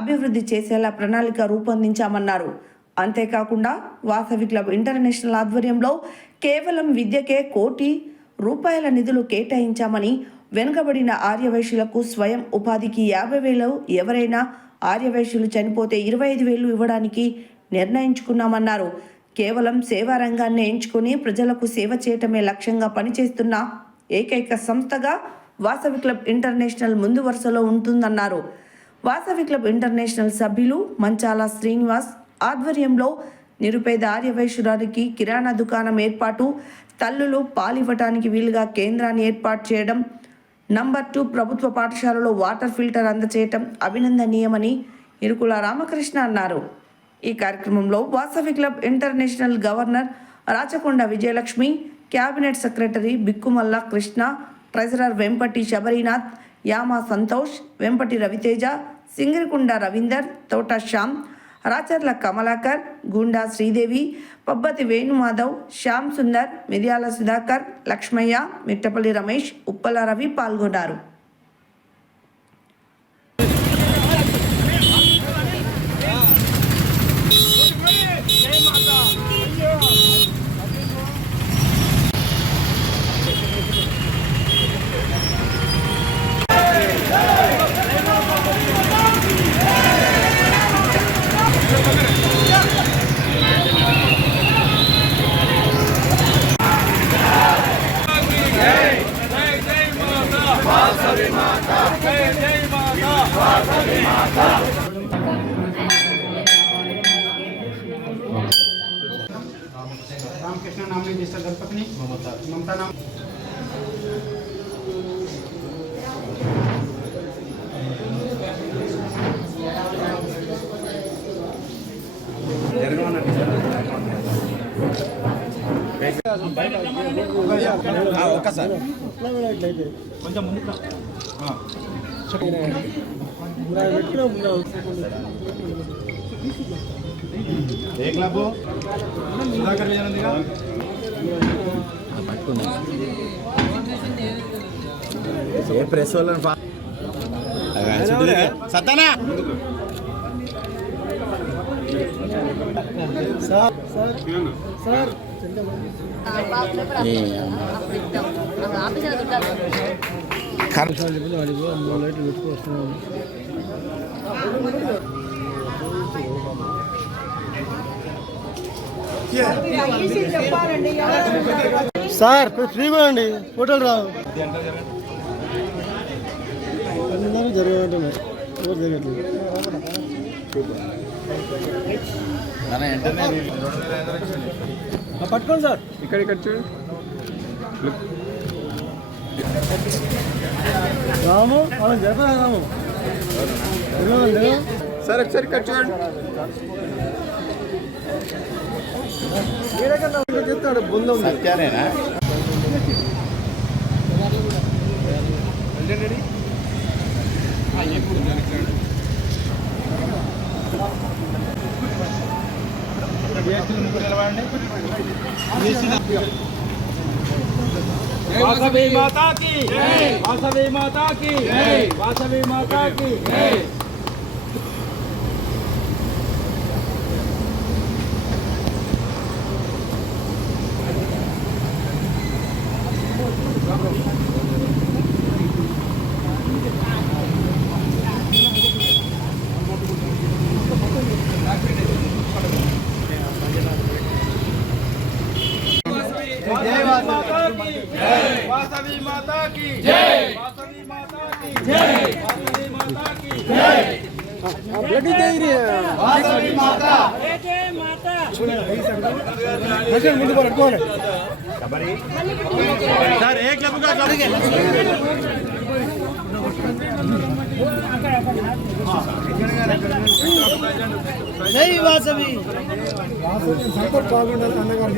అభివృద్ధి చేసేలా ప్రణాళిక రూపొందించామన్నారు. అంతేకాకుండా వాసవి క్లబ్ ఇంటర్నేషనల్ ఆధ్వర్యంలో కేవలం విద్యకే 1 కోటి రూపాయల నిధులు కేటాయించామని, వెనుకబడిన ఆర్యవైశ్యులకు స్వయం ఉపాధికి 50,000, ఎవరైనా ఆర్యవైశ్యులు చనిపోతే 25,000 ఇవ్వడానికి నిర్ణయించుకున్నామన్నారు. కేవలం సేవా రంగాన్ని ఎంచుకుని ప్రజలకు సేవ చేయటమే లక్ష్యంగా పనిచేస్తున్న ఏకైక సంస్థగా వాసవి క్లబ్ ఇంటర్నేషనల్ ముందు వరుసలో ఉంటుందన్నారు. వాసవి క్లబ్ ఇంటర్నేషనల్ సభ్యులు మంచాల శ్రీనివాస్ ఆధ్వర్యంలో నిరుపేద ఆర్యవైశ్యురానికి కిరాణా దుకాణం ఏర్పాటు, తల్లులు పాలివ్వటానికి వీలుగా కేంద్రాన్ని ఏర్పాటు చేయడం, నంబర్ 2 ప్రభుత్వ పాఠశాలలో వాటర్ ఫిల్టర్ అందచేయటం అభినందనీయమని ఇరుకుల రామకృష్ణ అన్నారు. ఈ కార్యక్రమంలో Vasavi club international governor Rachakonda Vijayalakshmi, cabinet secretary Bikkumalla Krishna, treasurer Vempati Sabarinath, Yama Santosh, Vempati Raviteja, Singirikunda Ravinder, Thota Shyam, Racharla Kamalakar, గుండా శ్రీదేవి, పబ్బతి వేణుమాధవ్, శ్యామ్ సుందర్, మిర్యాల సుధాకర్, లక్ష్మయ్య, మిట్టపల్లి రమేష్, ఉప్పల రవి పాల్గొన్నారు. रामकृष्ण नाम में ज्येष्ठ धर्मपत्नी ममता नाम కొంచెం ముందు ఏ క్లబ్ సుధాకర్ విజయనందిగా సత్తానా సార్ ఫ్రీగా అండి ఫోటోలు రావు జరగట్లేదు పట్టుకోండి సార్ ఇక్కడ చూడు రాము అవును జరపరా రాము సార్ ఒకసారి ఇక్కడ చూడండి చెప్తాడు బొందం సత్యానేనా వాసవి మాతా की వాసవి మాతా की వాసవి మాతా की वासवी माता की जय वासवी माता की जय वासवी माता की जय ब्लडी दे रही है వాసవి మాత जय माता ముందు పట్టుకోండి సార్ ఏ క్లబ్ గా జరిగే జై వాసవి సపోర్ట్ బాగుండాలి అన్నగారు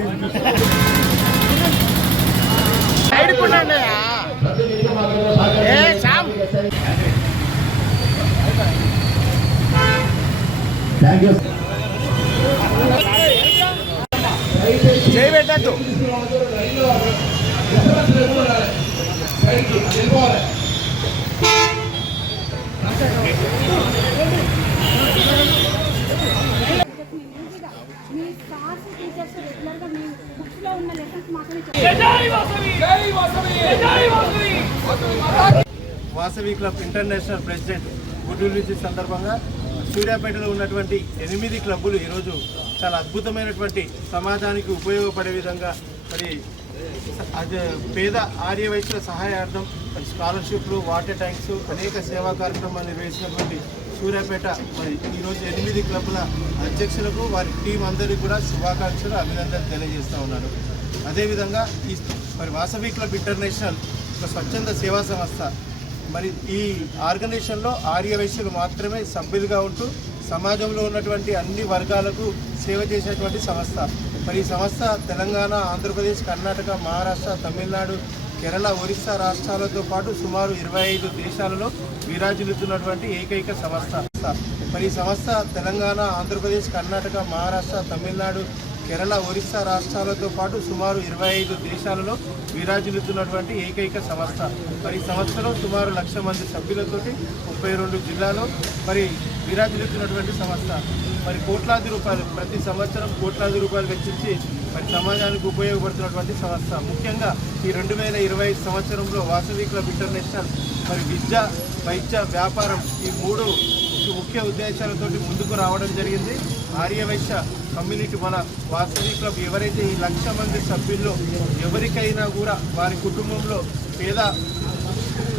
చేయబెట్టద్దు మీ సార్స్ టీచర్స్ రెగ్యులర్గా మీ బుక్స్లో ఉన్న లెసన్స్ మాత్రమే Vasavi club international president good release సందర్భంగా సూర్యాపేటలో ఉన్నటువంటి 8 క్లబ్బులు ఈరోజు చాలా అద్భుతమైనటువంటి సమాజానికి ఉపయోగపడే విధంగా మరి పేద ఆర్యవైశ్యుల సహాయార్థం మరి స్కాలర్షిప్లు వాటర్ ట్యాంక్స్ అనేక సేవా కార్యక్రమాలు నిర్వహించినటువంటి సూర్యాపేట మరి ఈరోజు 8 క్లబ్ల అధ్యక్షులకు వారి టీం అందరికీ కూడా శుభాకాంక్షలు అభినందనలు తెలియజేస్తూ ఉన్నారు. అదేవిధంగా ఈ మరి వాసవి క్లబ్ ఇంటర్నేషనల్ ఒక స్వచ్ఛంద సేవా సంస్థ. మరి ఈ ఆర్గనైజేషన్లో ఆర్యవైశ్యులు మాత్రమే సభ్యులుగా ఉంటూ సమాజంలో ఉన్నటువంటి అన్ని వర్గాలకు సేవ చేసేటువంటి సంస్థ. మరి ఈ సంస్థ తెలంగాణ, ఆంధ్రప్రదేశ్, కర్ణాటక, మహారాష్ట్ర, తమిళనాడు, కేరళ, ఒరిస్సా రాష్ట్రాలతో పాటు సుమారు 25 దేశాలలో విరాజిల్లుతున్నటువంటి ఏకైక సంస్థ. మరి ఈ సంస్థ తెలంగాణ, ఆంధ్రప్రదేశ్, కర్ణాటక, మహారాష్ట్ర, తమిళనాడు, కేరళ, ఒరిస్సా రాష్ట్రాలతో పాటు సుమారు 25 దేశాలలో విరాజిల్లుతున్నటువంటి ఏకైక సంస్థ. మరి ఈ సంస్థలో సుమారు 1,00,000 మంది సభ్యులతోటి 32 జిల్లాలో మరి విరాజిల్లుతున్నటువంటి సంస్థ. మరి కోట్లాది రూపాయలు ప్రతి సంవత్సరం కోట్లాది రూపాయలు వెచ్చించి మరి సమాజానికి ఉపయోగపడుతున్నటువంటి సంస్థ. ముఖ్యంగా ఈ 2025 సంవత్సరంలో వాసవి క్లబ్ ఇంటర్నేషనల్ మరి విద్య, వైద్య, వ్యాపారం ఈ 3 ముఖ్య ఉద్దేశాలతోటి ముందుకు రావడం జరిగింది. ఆర్యవైశ్య కమ్యూనిటీ మన వాసవి క్లబ్ ఎవరైతే ఈ 1,00,000 మంది సభ్యుల్లో ఎవరికైనా కూడా వారి కుటుంబంలో పేద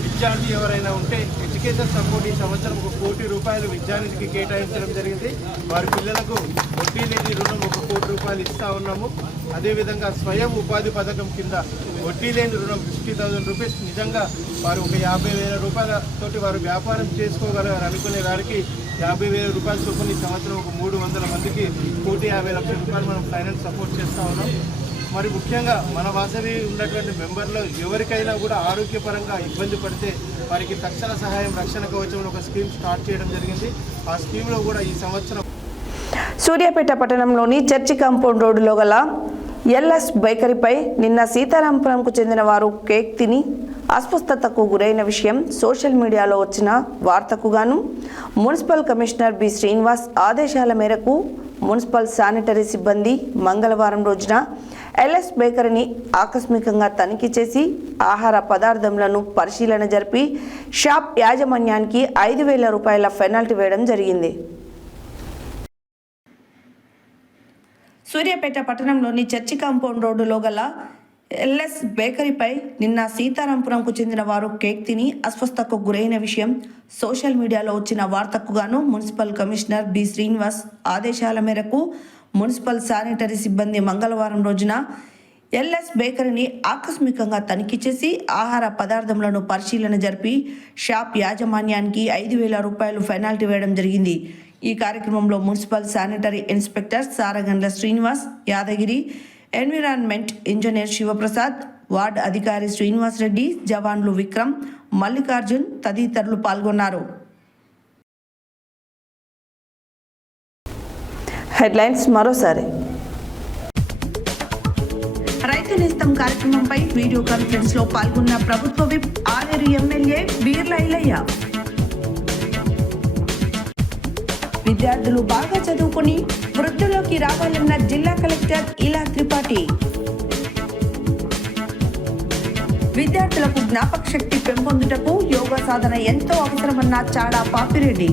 విద్యార్థి ఎవరైనా ఉంటే ఎడ్యుకేషన్ సపోర్ట్ ఈ సంవత్సరం 1 కోటి రూపాయలు విద్యానిధికి కేటాయించడం జరిగింది. వారి పిల్లలకు వడ్డీ లేని రుణం 1 కోటి రూపాయలు ఇస్తూ ఉన్నాము. అదేవిధంగా స్వయం ఉపాధి పథకం కింద వడ్డీ లేని రుణం 50,000 రూపీస్. నిజంగా వారు ఒక 50,000 రూపాయలతోటి వారు వ్యాపారం చేసుకోగలరు అనుకునే వారికి 50,000 రూపాయల చొప్పున ఈ సంవత్సరం ఒక 300 మందికి 1,50,00,000 రూపాయలు మనం ఫైనాన్స్ సపోర్ట్ చేస్తూ ఉన్నాం. మరి ముఖ్యంగా మన వాసవి ఉన్నటువంటి మెంబర్లో ఎవరికైనా కూడా ఆరోగ్యపరంగా ఇబ్బంది పడితే వారికి తక్షణ సహాయం రక్షణ కవచం ఒక స్కీమ్ స్టార్ట్ చేయడం జరిగింది. ఆ స్కీమ్లో కూడా ఈ సంవత్సరం సూర్యాపేట పట్టణంలోని చర్చి కాంపౌండ్ రోడ్డులో గల ఎల్ఎస్ బేకరీపై నిన్న సీతారాంపురంకు చెందిన వారు కేక్ తిని అస్వస్థతకు గురైన విషయం సోషల్ మీడియాలో వచ్చిన వార్తకు గాను మున్సిపల్ కమిషనర్ బి శ్రీనివాస్ ఆదేశాల మేరకు మున్సిపల్ శానిటరీ సిబ్బంది మంగళవారం రోజున ఎల్ఎస్ బేకరీని ఆకస్మికంగా తనిఖీ చేసి ఆహార పదార్థాలను పరిశీలన జరిపి షాప్ యాజమాన్యానికి 5,000 రూపాయల పెనాల్టీ వేయడం జరిగింది. సూర్యాపేట పట్టణంలోని చర్చి కాంపౌండ్ రోడ్డులో గల ఎల్ఎస్ బేకరీపై నిన్న సీతారాంపురంకు చెందిన వారు కేక్ తిని అస్వస్థతకు గురైన విషయం సోషల్ మీడియాలో వచ్చిన వార్తకు గాను మున్సిపల్ కమిషనర్ బి శ్రీనివాస్ ఆదేశాల మేరకు మున్సిపల్ శానిటరీ సిబ్బంది మంగళవారం రోజున ఎల్ఎస్ బేకరీని ఆకస్మికంగా తనిఖీ చేసి ఆహార పదార్థాలను పరిశీలన జరిపి షాప్ యాజమాన్యానికి 5,000 రూపాయలు పెనాల్టీ వేయడం జరిగింది. ఈ కార్యక్రమంలో municipal sanitary inspector Saragandla Srinivas, Yadagiri environment engineer Shivaprasad, ward అధికారి శ్రీనివాస్ రెడ్డి, జవాన్లు విక్రమ్, మల్లికార్జున్ తదితరులు పాల్గొన్నారు. హెడ్లైన్స్ మరోసారి. రైతు నేస్తం కార్యక్రమంపై వీడియో కాన్ఫరెన్స్ లో పాల్గొన్న ప్రభుత్వ విప్ ఆలేరు ఎమ్మెల్యే బీర్ల ఐలయ్య. విద్యార్థులు బాగా చదువుకుని వృద్ధిలోకి రావాలన్న జిల్లా కలెక్టర్ ఇలా త్రిపాఠి. విద్యార్థులకు జ్ఞాపక శక్తి పెంపొందుటకు యోగా సాధన ఎంతో అవసరమన్న చాడా పాపిరెడ్డి.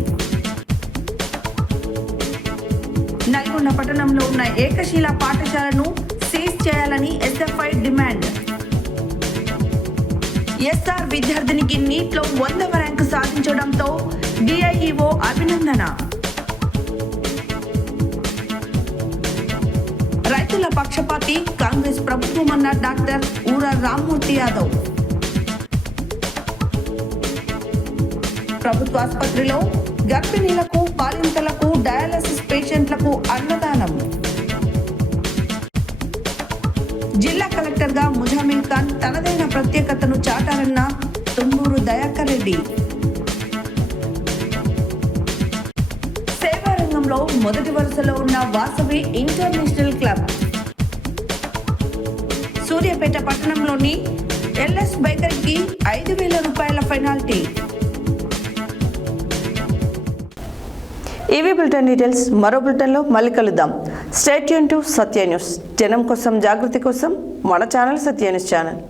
నల్గొండ పట్టణంలో ఉన్న ఏకశిల పాఠశాలను సీజ్ చేయాలని ఎస్ఎఫ్ఐ డిమాండ్. ఎస్ఆర్ విద్యార్థినికి నీట్లో 100వ ర్యాంకు సాధించడంతో డిఐఈఓ అభినందన. రైతుల పక్షపాతి కాంగ్రెస్ ప్రభుత్వం అన్న డాక్టర్ ఊర రామ్మూర్తి యాదవ్. ప్రభుత్వ ఆసుపత్రిలో గర్భిణీలకు, బాలింతలకు, డయాలసిస్ పేషెంట్లకు అన్నదానం. జిల్లా కలెక్టర్గా ముజామిల్ ఖాన్ తనదైన ప్రత్యేకతను చాటారన్న తుమ్మూరు దయాకర్ రెడ్డి. సేవారంగంలో మొదటి వరుసలో ఉన్న వాసవి ఇంటర్నేషనల్ క్లబ్. సూర్యాపేట పట్టణంలోని ఎల్ఎస్ బేకరీకి 5,000 రూపాయల పెనాల్టీ. ఇవి బులెటిన్ డీటెయిల్స్. మరో బులెటిన్లో మళ్ళీ కలుద్దాం. Stay tune to Satya news. జనం కోసం, జాగృతి కోసం మన ఛానల్ సత్య న్యూస్ ఛానల్.